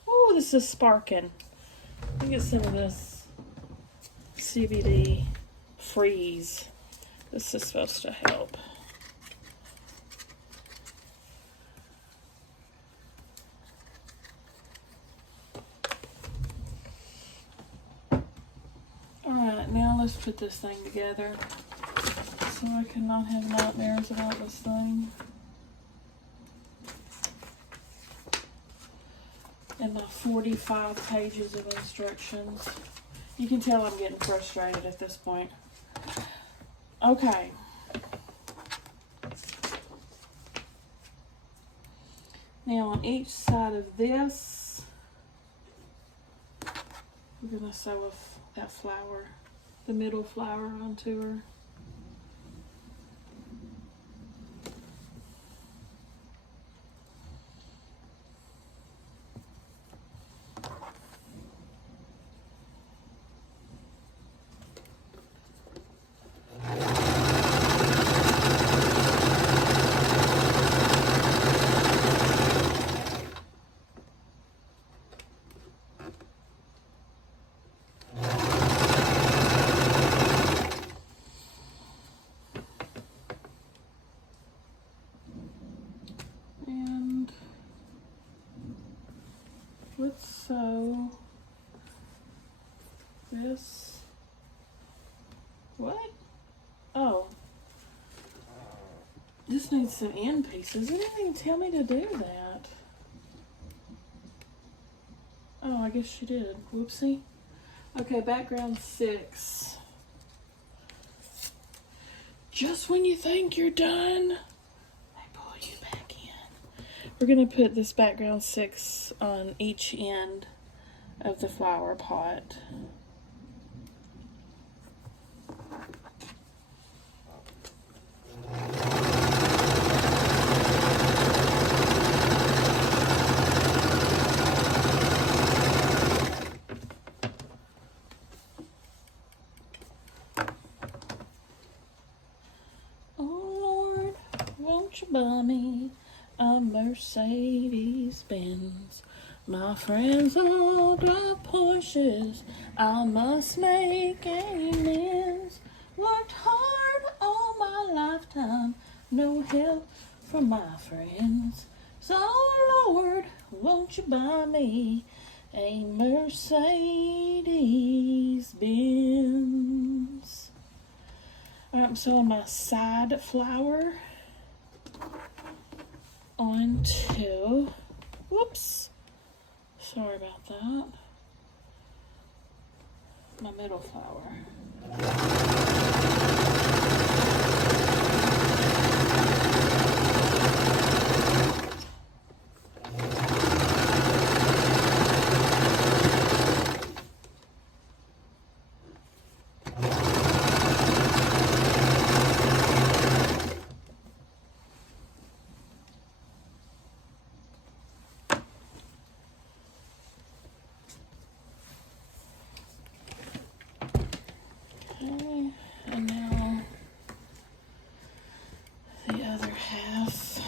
Oh, this is sparking. Let me get some of this CBD freeze. This is supposed to help. Alright, now let's put this thing together so I cannot have nightmares about this thing. And my 45 pages of instructions. You can tell I'm getting frustrated at this point. Okay. Now on each side of this, we're going to sew that flower, the middle flower onto her. Let's sew this. What? Oh. This needs some end pieces. It didn't even tell me to do that. Oh, I guess she did. Whoopsie. Okay, background 6. Just when you think you're done, they pull you back in. We're going to put this background 6 on each end of the flower pot. Won't you buy me a Mercedes Benz? My friends all drive Porsches. I must make amends. Worked hard all my lifetime, no help from my friends. So Lord, won't you buy me a Mercedes Benz? Alright, I'm sewing my side flower onto, whoops, sorry about that, my middle flower. Okay, and now the other half.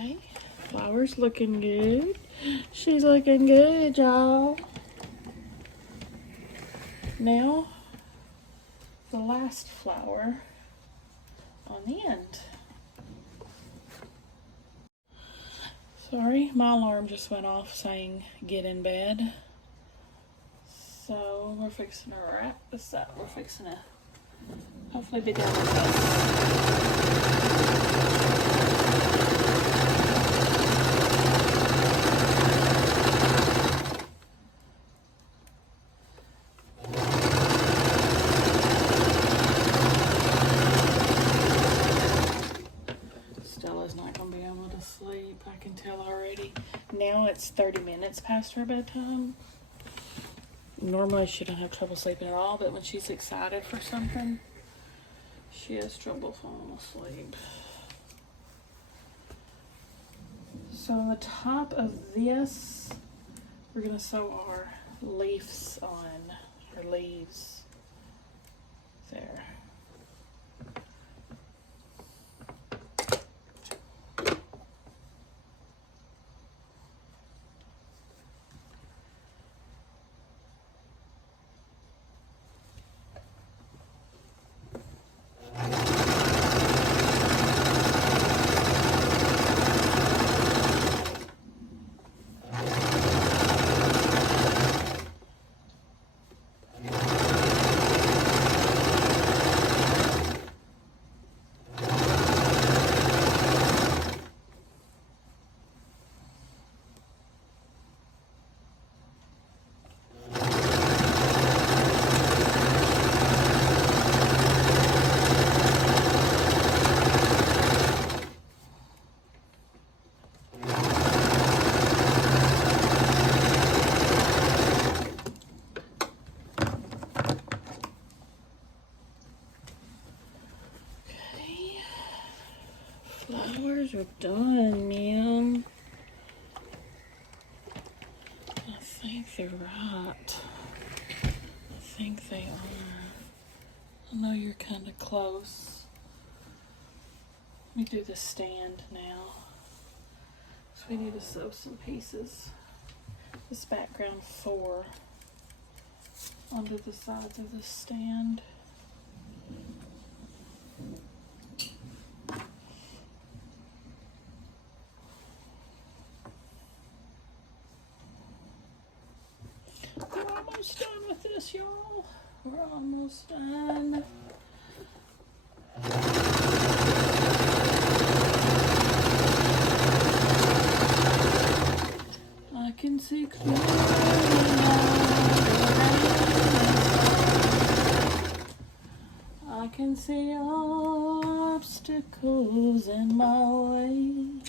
Okay, flower's looking good. She's looking good, y'all. Now, the last flower on the end. Sorry, my alarm just went off saying get in bed. So we're fixing to wrap this up. We're fixing to hopefully be done with this. gonna be able to sleep. I can tell already. Now it's 30 minutes past her bedtime. Normally she don't have trouble sleeping at all, but when she's excited for something, she has trouble falling asleep. So on the top of this, we're gonna sew our leaves on, our leaves there. Flowers are done, man. I think they're right. I think they are. I know you're kind of close. Let me do the stand now. So we need to sew some pieces. This background 4 onto the sides of the stand. We're almost done with this, y'all. We're almost done. I can see clearly now. I can see obstacles in my way.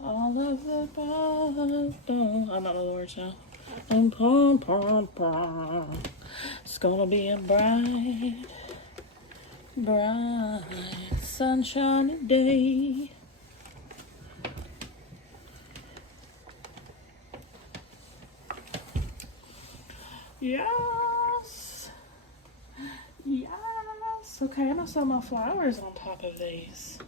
All of the battle. I don't know the words now. Pom, pom, pom. It's gonna be a bright, bright, sunshiny day. Yes. Yes. Okay, I'm gonna sew my flowers on top of these.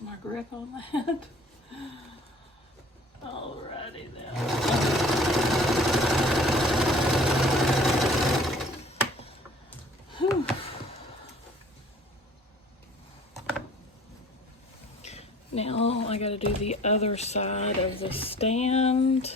My grip on that. Alrighty then. Whew. Now I gotta do the other side of the stand.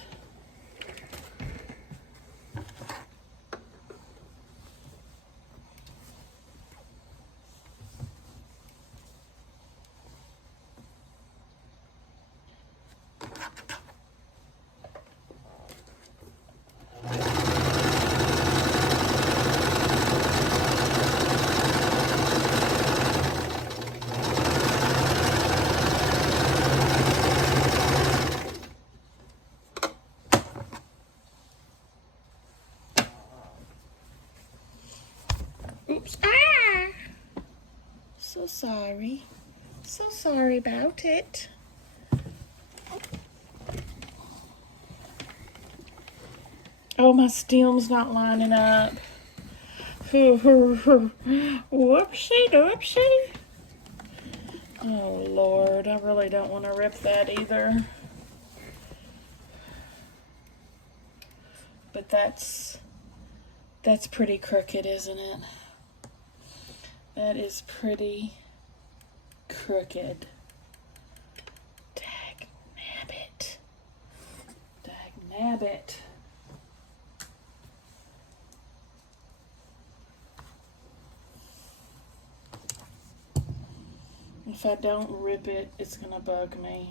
Oops. Ah! So sorry. So sorry about it. Oh, my stem's not lining up. Whoopsie doopsie. Oh Lord, I really don't want to rip that either. But that's pretty crooked, isn't it? That is pretty crooked. Dag nabbit. Dag nabbit. If I don't rip it, it's gonna bug me.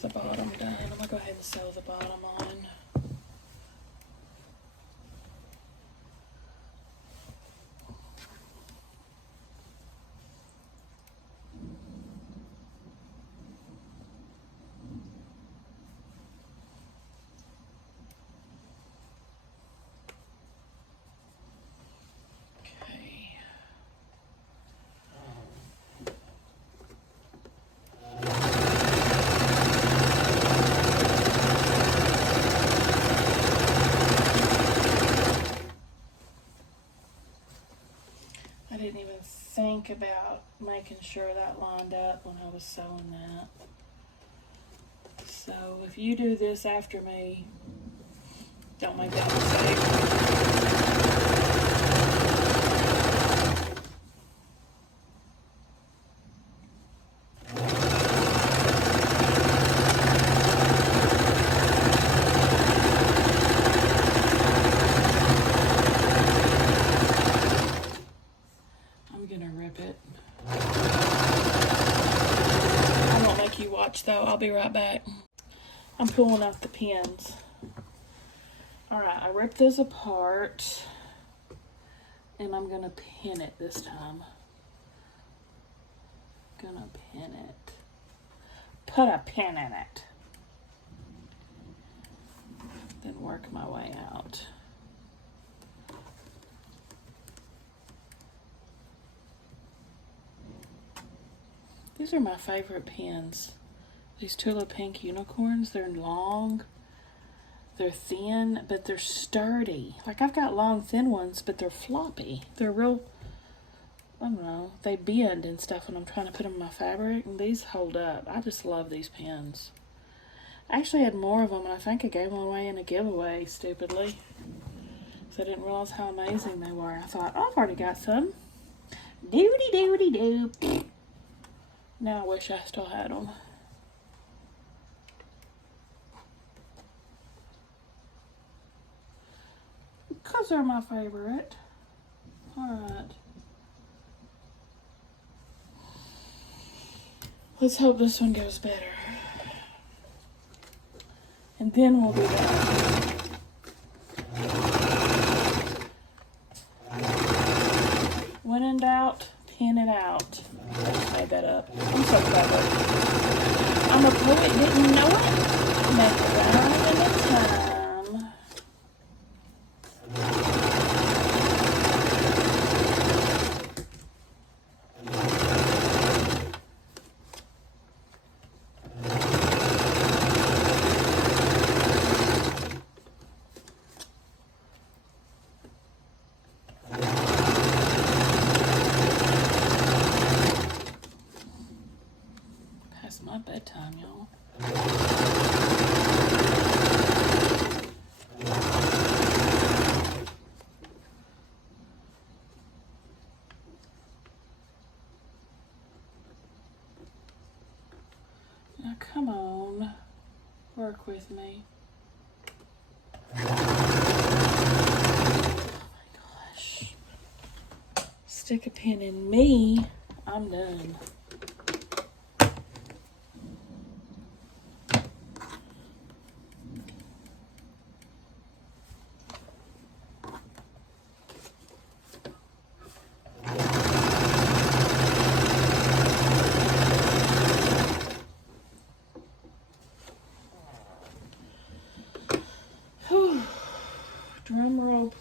The bottom done. I'm gonna go ahead and sew the bottom on. I didn't even think about making sure that lined up when I was sewing that. So if you do this after me, don't make that mistake. Though I'll be right back. I'm pulling out the pins. Alright, I ripped this apart and I'm gonna pin it this time. Gonna pin it. Put a pin in it. Then work my way out. These are my favorite pins. These Tulip Pink unicorns, they're long, they're thin, but they're sturdy. Like I've got long, thin ones, but they're floppy. They're real, I don't know, they bend and stuff when I'm trying to put them in my fabric, and these hold up. I just love these pins. I actually had more of them, and I think I gave them away in a giveaway, stupidly. So I didn't realize how amazing they were. I thought, oh, I've already got some. Doody-doody-doo. Now I wish I still had them. Because they're my favorite. Alright. Let's hope this one goes better. And then we'll do that. When in doubt, pin it out. I just made that up. I'm so clever. I'm a poet, didn't know it. Make it right in the time. My bedtime, y'all. Now come on, work with me. Oh my gosh. Stick a pin in me, I'm done.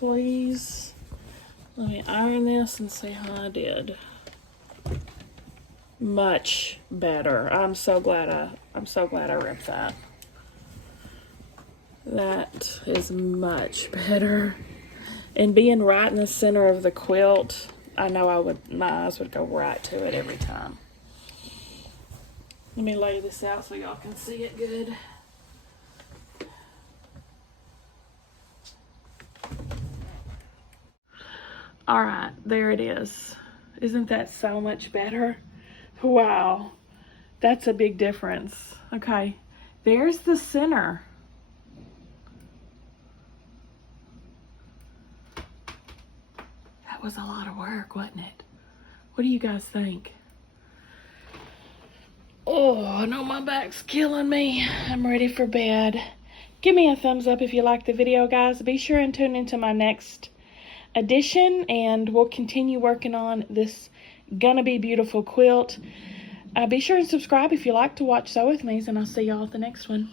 please. Let me iron this and see how I did. Much better. I'm so glad I ripped that. That is much better. And being right in the center of the quilt, I know my eyes would go right to it every time. Let me lay this out so y'all can see it good. All right, there it is. Isn't that so much better? Wow, that's a big difference. Okay, there's the center. That was a lot of work, wasn't it? What do you guys think? Oh, I know my back's killing me. I'm ready for bed. Give me a thumbs up if you like the video, guys. Be sure and tune into my next edition, and we'll continue working on this Gonna Be Beautiful quilt. Be sure and subscribe if you like to watch Sew With Me's, and I'll see y'all at the next one.